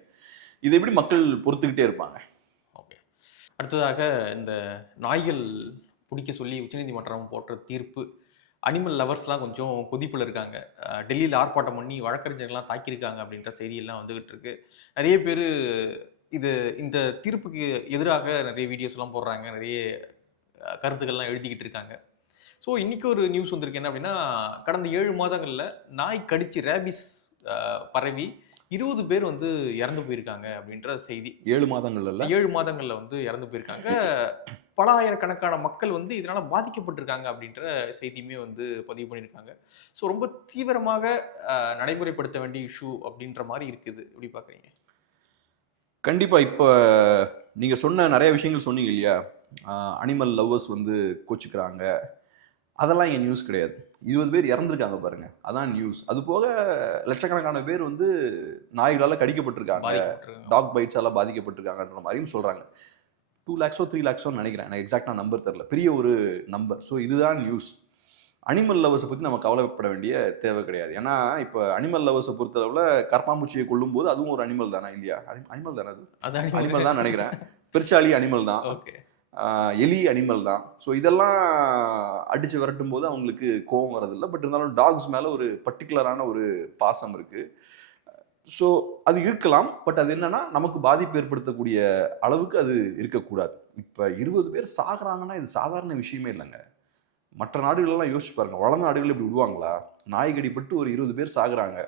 இதை எப்படி மக்கள் பொறுத்துக்கிட்டே இருப்பாங்க? ஓகே, அடுத்ததாக இந்த நாய்கள் பிடிக்க சொல்லி உச்சநீதிமன்றம் போட்ட தீர்ப்பு, அனிமல் லவர்ஸ்லாம் கொஞ்சம் கொதிப்பில் இருக்காங்க. டெல்லியில் ஆர்ப்பாட்டம் பண்ணி வழக்கறிஞர்கள்லாம் தாக்கியிருக்காங்க அப்படின்ற செய்தியெல்லாம் வந்துகிட்டு இருக்கு. நிறைய பேர் இந்த தீர்ப்புக்கு எதிராக நிறைய வீடியோஸ்லாம் போடுறாங்க, நிறைய கருத்துக்கள்லாம் எழுதிக்கிட்டு இருக்காங்க. ஸோ இன்னைக்கு ஒரு நியூஸ் வந்திருக்கு. என்ன அப்படின்னா, கடந்த 7 மாதங்களில் நாய் கடிச்சு ரேபிஸ் பரவி 20 பேர் வந்து இறந்து போயிருக்காங்க அப்படின்ற செய்தி. 7 மாதங்கள்ல வந்து இறந்து போயிருக்காங்க. பல ஆயிரக்கணக்கான மக்கள் வந்து இதனால பாதிக்கப்பட்டிருக்காங்க அப்படின்ற செய்தியுமே வந்து பதிவு பண்ணியிருக்காங்க. ஸோ ரொம்ப தீவிரமாக நடைமுறைப்படுத்த வேண்டிய இஷ்யூ அப்படின்ற மாதிரி இருக்குது. எப்படி பார்க்குறீங்க? கண்டிப்பாக. இப்போ நீங்கள் சொன்ன நிறைய விஷயங்கள் சொன்னீங்க இல்லையா, அனிமல் லவ்வர்ஸ் வந்து கோச்சிக்கிறாங்க, அதெல்லாம் இங்கே நியூஸ் கிடையாது. 20 பேர் இறந்துருக்காங்க பாருங்க, அதான் நியூஸ். அது போக லட்சக்கணக்கான பேர் வந்து நாய்களால் கடிக்கப்பட்டிருக்காங்க, டாக் பைட்ஸால் பாதிக்கப்பட்டிருக்காங்கன்ற மாதிரியும் சொல்கிறாங்க. 2 lakhs 3 lakhs நினைக்கிறேன், எனக்கு எக்ஸாக்டாக நம்பர் தெரில, பெரிய ஒரு நம்பர். ஸோ இதுதான் நியூஸ். அனிமல் லவர்ஸை பற்றி நம்ம கவலைப்பட வேண்டிய தேவை கிடையாது. ஏன்னா இப்போ அனிமல் லவர்ஸை பொறுத்தளவில் கரப்பாம்பூச்சியை கொல்லும் போது அதுவும் ஒரு அனிமல் தானே இல்லையா? அனிமல் தானே, அது அனிமல் தான் நினைக்கிறேன். பெருச்சாளி அனிமல் தான், எலி அனிமல் தான். ஸோ இதெல்லாம் அடித்து விரட்டும் போது அவங்களுக்கு கோபம் வரதில்லை. பட் இருந்தாலும் டாக்ஸ் மேலே ஒரு பர்டிகுலரான ஒரு பாசம் இருக்குது. ஸோ அது இருக்கலாம். பட் அது என்னன்னா நமக்கு பாதிப்பு ஏற்படுத்தக்கூடிய அளவுக்கு அது இருக்கக்கூடாது. இப்போ 20 பேர் சாகுறாங்கன்னா இது சாதாரண விஷயமே இல்லைங்க. மற்ற நாடுகளெல்லாம் யோசிச்சு பாருங்க, வளர்ந்த நாடுகள் இப்படி விடுவாங்களா? நாய் கடிப்பட்டு ஒரு 20 பேர் சாகுறாங்க.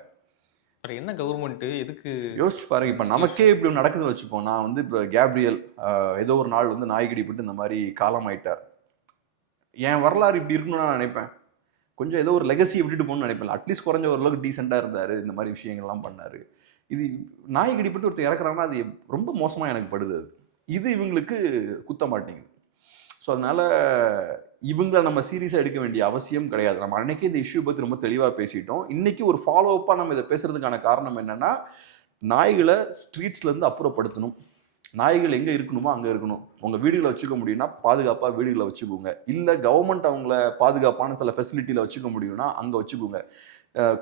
என்ன கவர்மெண்ட் எதுக்கு யோசிச்சு பாருங்க. இப்போ நமக்கே இப்படி நடக்குதுன்னு வச்சுப்போம். நான் வந்து இப்போ கேப்ரியல் ஏதோ ஒரு நாள் வந்து நாய் கடிப்பட்டு இந்த மாதிரி காலம் ஆயிட்டார். என் வரலாறு இப்படி இருக்கணும்னு நான் நினைப்பேன். கொஞ்சம் ஏதோ ஒரு லெகசியை விட்டுட்டு போகணும்னு நினைப்பேன். அட்லீஸ்ட் குறைஞ்ச ஓரளவுக்கு டீசெண்டாக இருந்தார், இந்த மாதிரி விஷயங்கள்லாம் பண்ணார். இது நாய் கடிப்பட்டு ஒருத்தர் இறக்குறாங்கன்னா அது ரொம்ப மோசமாக எனக்கு படுது. இது இவங்களுக்கு குத்த மாட்டேங்குது. ஸோ அதனால இவங்களை நம்ம சீரியஸாக எடுக்க வேண்டிய அவசியம் கிடையாது. நம்ம அன்னைக்கே இந்த இஷ்யூ பற்றி ரொம்ப தெளிவாக பேசிட்டோம். இன்னைக்கு ஒரு ஃபாலோ அப்பாக நம்ம இதை பேசுறதுக்கான காரணம் என்னன்னா, நாய்களை ஸ்ட்ரீட்ஸ்லேருந்து அப்புறப்படுத்தணும். நாய்கள் எங்கே இருக்கணுமோ அங்கே இருக்கணும். உங்கள் வீடுகளை வச்சுக்க முடியும்னா பாதுகாப்பாக வீடுகளை வச்சுக்கோங்க. இல்லை கவர்மெண்ட் அவங்கள பாதுகாப்பான சில ஃபெசிலிட்டியில் வச்சுக்க முடியும்னா அங்கே வச்சுக்கோங்க.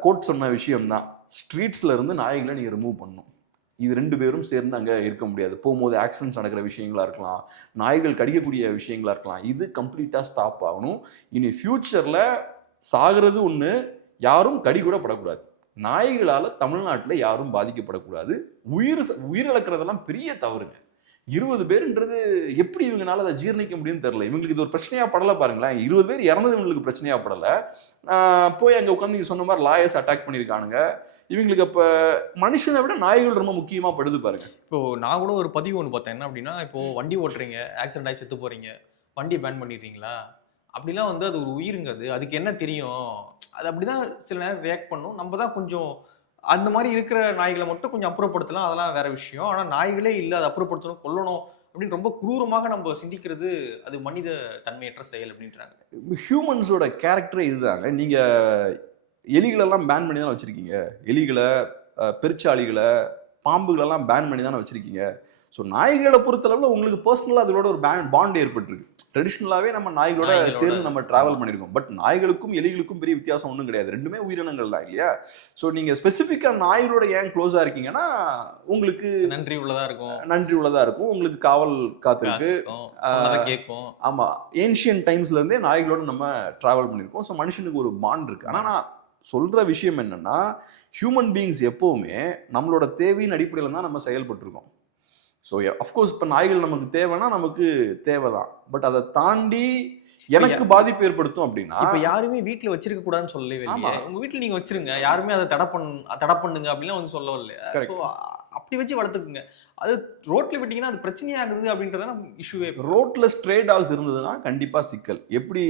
கோர்ட் சொன்ன விஷயம்தான், ஸ்ட்ரீட்ஸில் இருந்து நாய்களை நீங்கள் ரிமூவ் பண்ணணும். இது 2 பேரும் சேர்ந்து அங்கே இருக்க முடியாது. போகும்போது ஆக்சிடென்ட்ஸ் நடக்கிற விஷயங்களா இருக்கலாம், நாய்கள் கடிக்கக்கூடிய விஷயங்களா இருக்கலாம். இது கம்ப்ளீட்டாக ஸ்டாப் ஆகணும். இனி ஃபியூச்சரில் சாகிறது ஒன்று, யாரும் கடி கூட படக்கூடாது. நாய்களால் தமிழ்நாட்டில் யாரும் பாதிக்கப்படக்கூடாது. உயிரிழக்கிறதெல்லாம் பெரிய தவறுங்க. 20 பேருன்றது எப்படி இவங்களால அதை ஜீர்ணிக்க முடியும்னு தெரியல. இவங்களுக்கு இது ஒரு பிரச்சனையா படலை பாருங்களேன். 20 பேர் இறந்தது இவங்களுக்கு பிரச்சனையா படலை. போய் அங்கே உட்காந்து நீங்கள் சொன்ன மாதிரி லாயர்ஸ் அட்டாக் பண்ணியிருக்கானுங்க. இவங்களுக்கு அப்போ மனுஷனை விட நாய்கள் ரொம்ப முக்கியமாக படுது பாருங்க. இப்போ நான் கூட ஒரு பதிவு ஒன்று பார்த்தேன். என்ன அப்படின்னா, இப்போ வண்டி ஓட்டுறீங்க, ஆக்சிடென்ட் ஆகி செத்து போறீங்க, வண்டி பேன் பண்ணிடுறீங்களா? அப்படிலாம் வந்து அது ஒரு உயிருங்க. அதுக்கு என்ன தெரியும்? அது அப்படிதான் சில நேரம் ரியாக்ட் பண்ணும். நம்ம தான் கொஞ்சம் அந்த மாதிரி இருக்கிற நாய்களை மட்டும் கொஞ்சம் அப்புறப்படுத்தலாம், அதெல்லாம் வேற விஷயம். ஆனால் நாய்களே இல்லை, அதை அப்புறப்படுத்தணும், கொல்லணும் அப்படின்னு ரொம்ப குரூரமாக நம்ம சிந்திக்கிறது அது மனித தன்மையற்ற செயல் அப்படின்றாங்க. ஹியூமன்ஸோட கேரக்டரே இதுதாங்க. நீங்கள் எலிகளெல்லாம் பேன் பண்ணி தானே வச்சுருக்கீங்க. எலிகளை, பெருச்சாளிகளை, பாம்புகளெல்லாம் பேன் பண்ணி தானே வச்சுருக்கீங்க. ஸோ நாய்களை பொறுத்தளவில் உங்களுக்கு பர்சனலாக அதோட ஒரு பாண்ட் ஏற்பட்டுருக்கு. ட்ரெடிஷ்னலாகவே நம்ம நாய்களோட சேர்ந்து நம்ம ட்ராவல் பண்ணியிருக்கோம். பட் நாய்களுக்கும் எலிகளுக்கும் பெரிய வித்தியாசம் ஒன்றும் கிடையாது. 2மே உயிரினங்கள் தான் இல்லையா? ஸோ நீங்கள் ஸ்பெசிஃபிக்காக நாய்களோட ஏன் க்ளோஸாக இருக்கீங்கன்னா உங்களுக்கு நன்றி உள்ளதாக இருக்கும், உங்களுக்கு காவல் காத்திருக்கு, கேட்கும். ஆமாம், ஏன்ஷியன் டைம்ஸ்லேருந்தே நாய்களோட நம்ம ட்ராவல் பண்ணியிருக்கோம். ஸோ மனுஷனுக்கு ஒரு பாண்ட் இருக்குது. ஆனால் நான் சொல்கிற விஷயம் என்னென்னா, ஹியூமன் பீயிங்ஸ் எப்போவுமே நம்மளோட தேவையின் அடிப்படையில் தான் நம்ம செயல்பட்டுருக்கோம். ஸோ அஃப்கோர்ஸ் இப்போ நாய்கள் நமக்கு தேவைன்னா நமக்கு தேவைதான். பட் அதை தாண்டி எனக்கு பாதிப்பு ஏற்படுத்தும் அப்படின்னா, இப்போ யாருமே வீட்டில் வச்சிருக்க கூடாதுன்னு சொல்லவே இல்லையே. உங்க வீட்டில் நீங்க வச்சிருங்க, யாருமே அதை தடை பண்ணுங்க அப்படிலாம் வந்து சொல்லவே இல்லையா? ஸோ அப்படி வச்சு வளர்த்துக்குங்க. அது ரோட்ல விட்டீங்கன்னா அது பிரச்சனையாகுது அப்படின்றதான இஷ்யூவே. ரோட்ல ஸ்ட்ரே டாக்ஸ் இருந்ததுன்னா கண்டிப்பா சிக்கல். எப்படி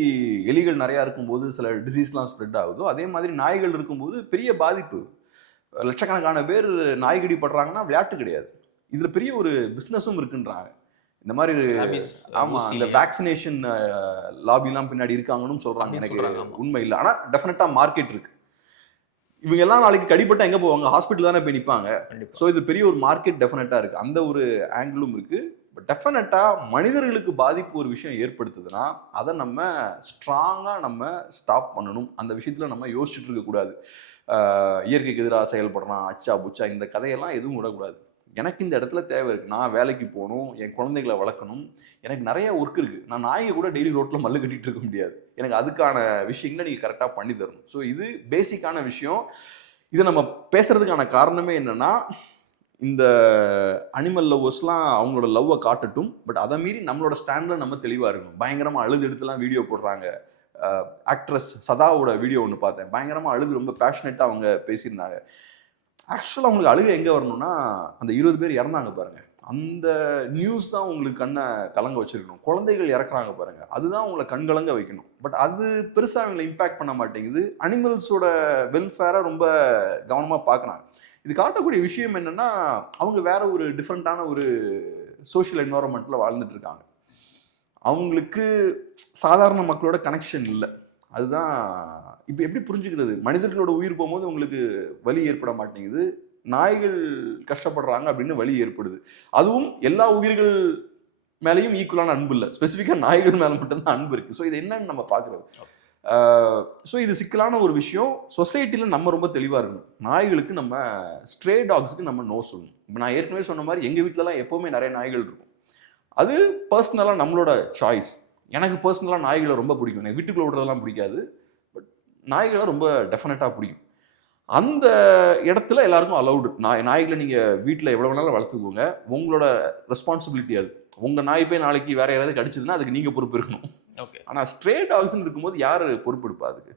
எலிகள் நிறையா இருக்கும்போது சில டிசீஸ்லாம் ஸ்ப்ரெட் ஆகுதோ, அதே மாதிரி நாய்கள் இருக்கும்போது பெரிய பாதிப்பு. லட்சக்கணக்கான பேர் நாய்கடி படுறாங்கன்னா விளையாட்டு கிடையாது. இதுல பெரிய ஒரு பிஸ்னஸும் இருக்குன்றாங்க. இந்த மாதிரி ஆமா, இந்த வேக்சினேஷன் லாபிலாம் பின்னாடி இருக்காங்கன்னு சொல்றாங்க. எனக்கு உண்மை இல்லை, ஆனா டெஃபினட்டா மார்க்கெட் இருக்கு. இவங்க எல்லாம் நாளைக்கு கடிப்பட்டா எங்க போவாங்க? ஹாஸ்பிட்டல் தானே போய் நிற்பாங்க. ஸோ இது பெரிய ஒரு மார்க்கெட் டெஃபினட்டா இருக்கு. அந்த ஒரு ஆங்கிளும் இருக்கு. பட் டெஃபினட்டா மனிதர்களுக்கு பாதிப்பு ஒரு விஷயம் ஏற்படுத்துதுன்னா அதை நம்ம ஸ்ட்ராங்கா நம்ம ஸ்டாப் பண்ணணும். அந்த விஷயத்துல நம்ம யோசிச்சுட்டு இருக்கக்கூடாது. இயற்கைக்கு எதிராக செயல்படுறான், அச்சா புச்சா, இந்த கதையெல்லாம் எதுவும் விடக்கூடாது. எனக்கு இந்த இடத்துல தேவை இருக்குது, நான் வேலைக்கு போகணும், என் குழந்தைகளை வளர்க்கணும், எனக்கு நிறைய ஒர்க் இருக்குது. நான் நாயை கூட டெய்லி ரோட்டில் மல்லு கட்டிகிட்டு இருக்க முடியாது. எனக்கு அதுக்கான விஷயங்களை நீங்கள் கரெக்டாக பண்ணி தரணும். ஸோ இது பேசிக்கான விஷயம். இதை நம்ம பேசுகிறதுக்கான காரணமே என்னென்னா, இந்த அனிமல் லவ்வர்ஸ்லாம் அவங்களோட லவ்வை காட்டட்டும். பட் அதை மீறி நம்மளோட ஸ்டாண்டில் நம்ம தெளிவாக இருக்கணும். பயங்கரமாக அழுது எடுத்துலாம் வீடியோ போடுறாங்க. ஆக்ட்ரஸ் சதாவோட வீடியோ ஒன்று பார்த்தேன். பயங்கரமாக அழுது ரொம்ப பேஷனேட்டாக அவங்க பேசியிருந்தாங்க. ஆக்சுவலாக அவங்களுக்கு அழுகை எங்கே வரணும்னா, அந்த 20 பேர் இறந்தாங்க பாருங்கள், அந்த நியூஸ் தான் உங்களுக்கு கண்ணை கலங்க வச்சிருக்கணும். குழந்தைகள் இறக்குறாங்க பாருங்கள், அதுதான் உங்களை கண்கலங்க வைக்கணும். பட் அது பெருசாக அவங்களை இம்பேக்ட் பண்ண மாட்டேங்குது. அனிமல்ஸோட வெல்ஃபேரை ரொம்ப கவனமாக பார்க்குறாங்க. இது காட்டக்கூடிய விஷயம் என்னன்னா, அவங்க வேற ஒரு டிஃப்ரெண்டான ஒரு சோஷியல் என்வாரன்மெண்ட்ல வாழ்ந்துட்டு இருக்காங்க. அவங்களுக்கு சாதாரண மக்களோட கனெக்ஷன் இல்லை. அதுதான் இப்போ எப்படி புரிஞ்சுக்கிறது? மனிதர்களோட உயிர் போகும்போது உங்களுக்கு வலி ஏற்பட மாட்டேங்குது, நாய்கள் கஷ்டப்படுறாங்க அப்படின்னு வலி ஏற்படுது. அதுவும் எல்லா உயிர்கள் மேலேயும் ஈக்குவலான அன்பு இல்லை, ஸ்பெசிஃபிக்காக நாய்கள் மேலே மட்டும்தான் அன்பு இருக்கு. ஸோ இது என்னன்னு நம்ம பார்க்குறது. ஸோ இது சிக்கலான ஒரு விஷயம். சொசைட்டியில் நம்ம ரொம்ப தெளிவாக இருக்கணும். நாய்களுக்கு நம்ம ஸ்ட்ரே டாக்ஸ்க்கு நம்ம நோ சொல்லணும். இப்போ நான் ஏற்கனவே சொன்ன மாதிரி எங்கள் வீட்டிலலாம் எப்போவுமே நிறைய நாய்கள் இருக்கும். அது பர்சனலாக நம்மளோட சாய்ஸ். எனக்கு பர்சனலாக நாய்களை ரொம்ப பிடிக்கும். எனக்கு வீட்டுக்குள்ள விடுறதெல்லாம் பிடிக்காது, பட் நாய்களை ரொம்ப டெஃபினட்டாக பிடிக்கும். அந்த இடத்துல எல்லாருக்கும் அலௌடு. நாய்களை நீங்கள் வீட்டில் எவ்வளோ வேணாலும் வளர்த்துக்கோங்க, உங்களோட ரெஸ்பான்சிபிலிட்டி அது. உங்கள் நாய் போய் நாளைக்கு வேற யாராவது கடிச்சதுன்னா அதுக்கு நீங்கள் பொறுப்பு இருக்கணும். ஓகே. ஆனால் ஸ்ட்ரே டாக்ஸ்ன்னு இருக்கும்போது யார் பொறுப்பெடுப்பா அதுக்கு?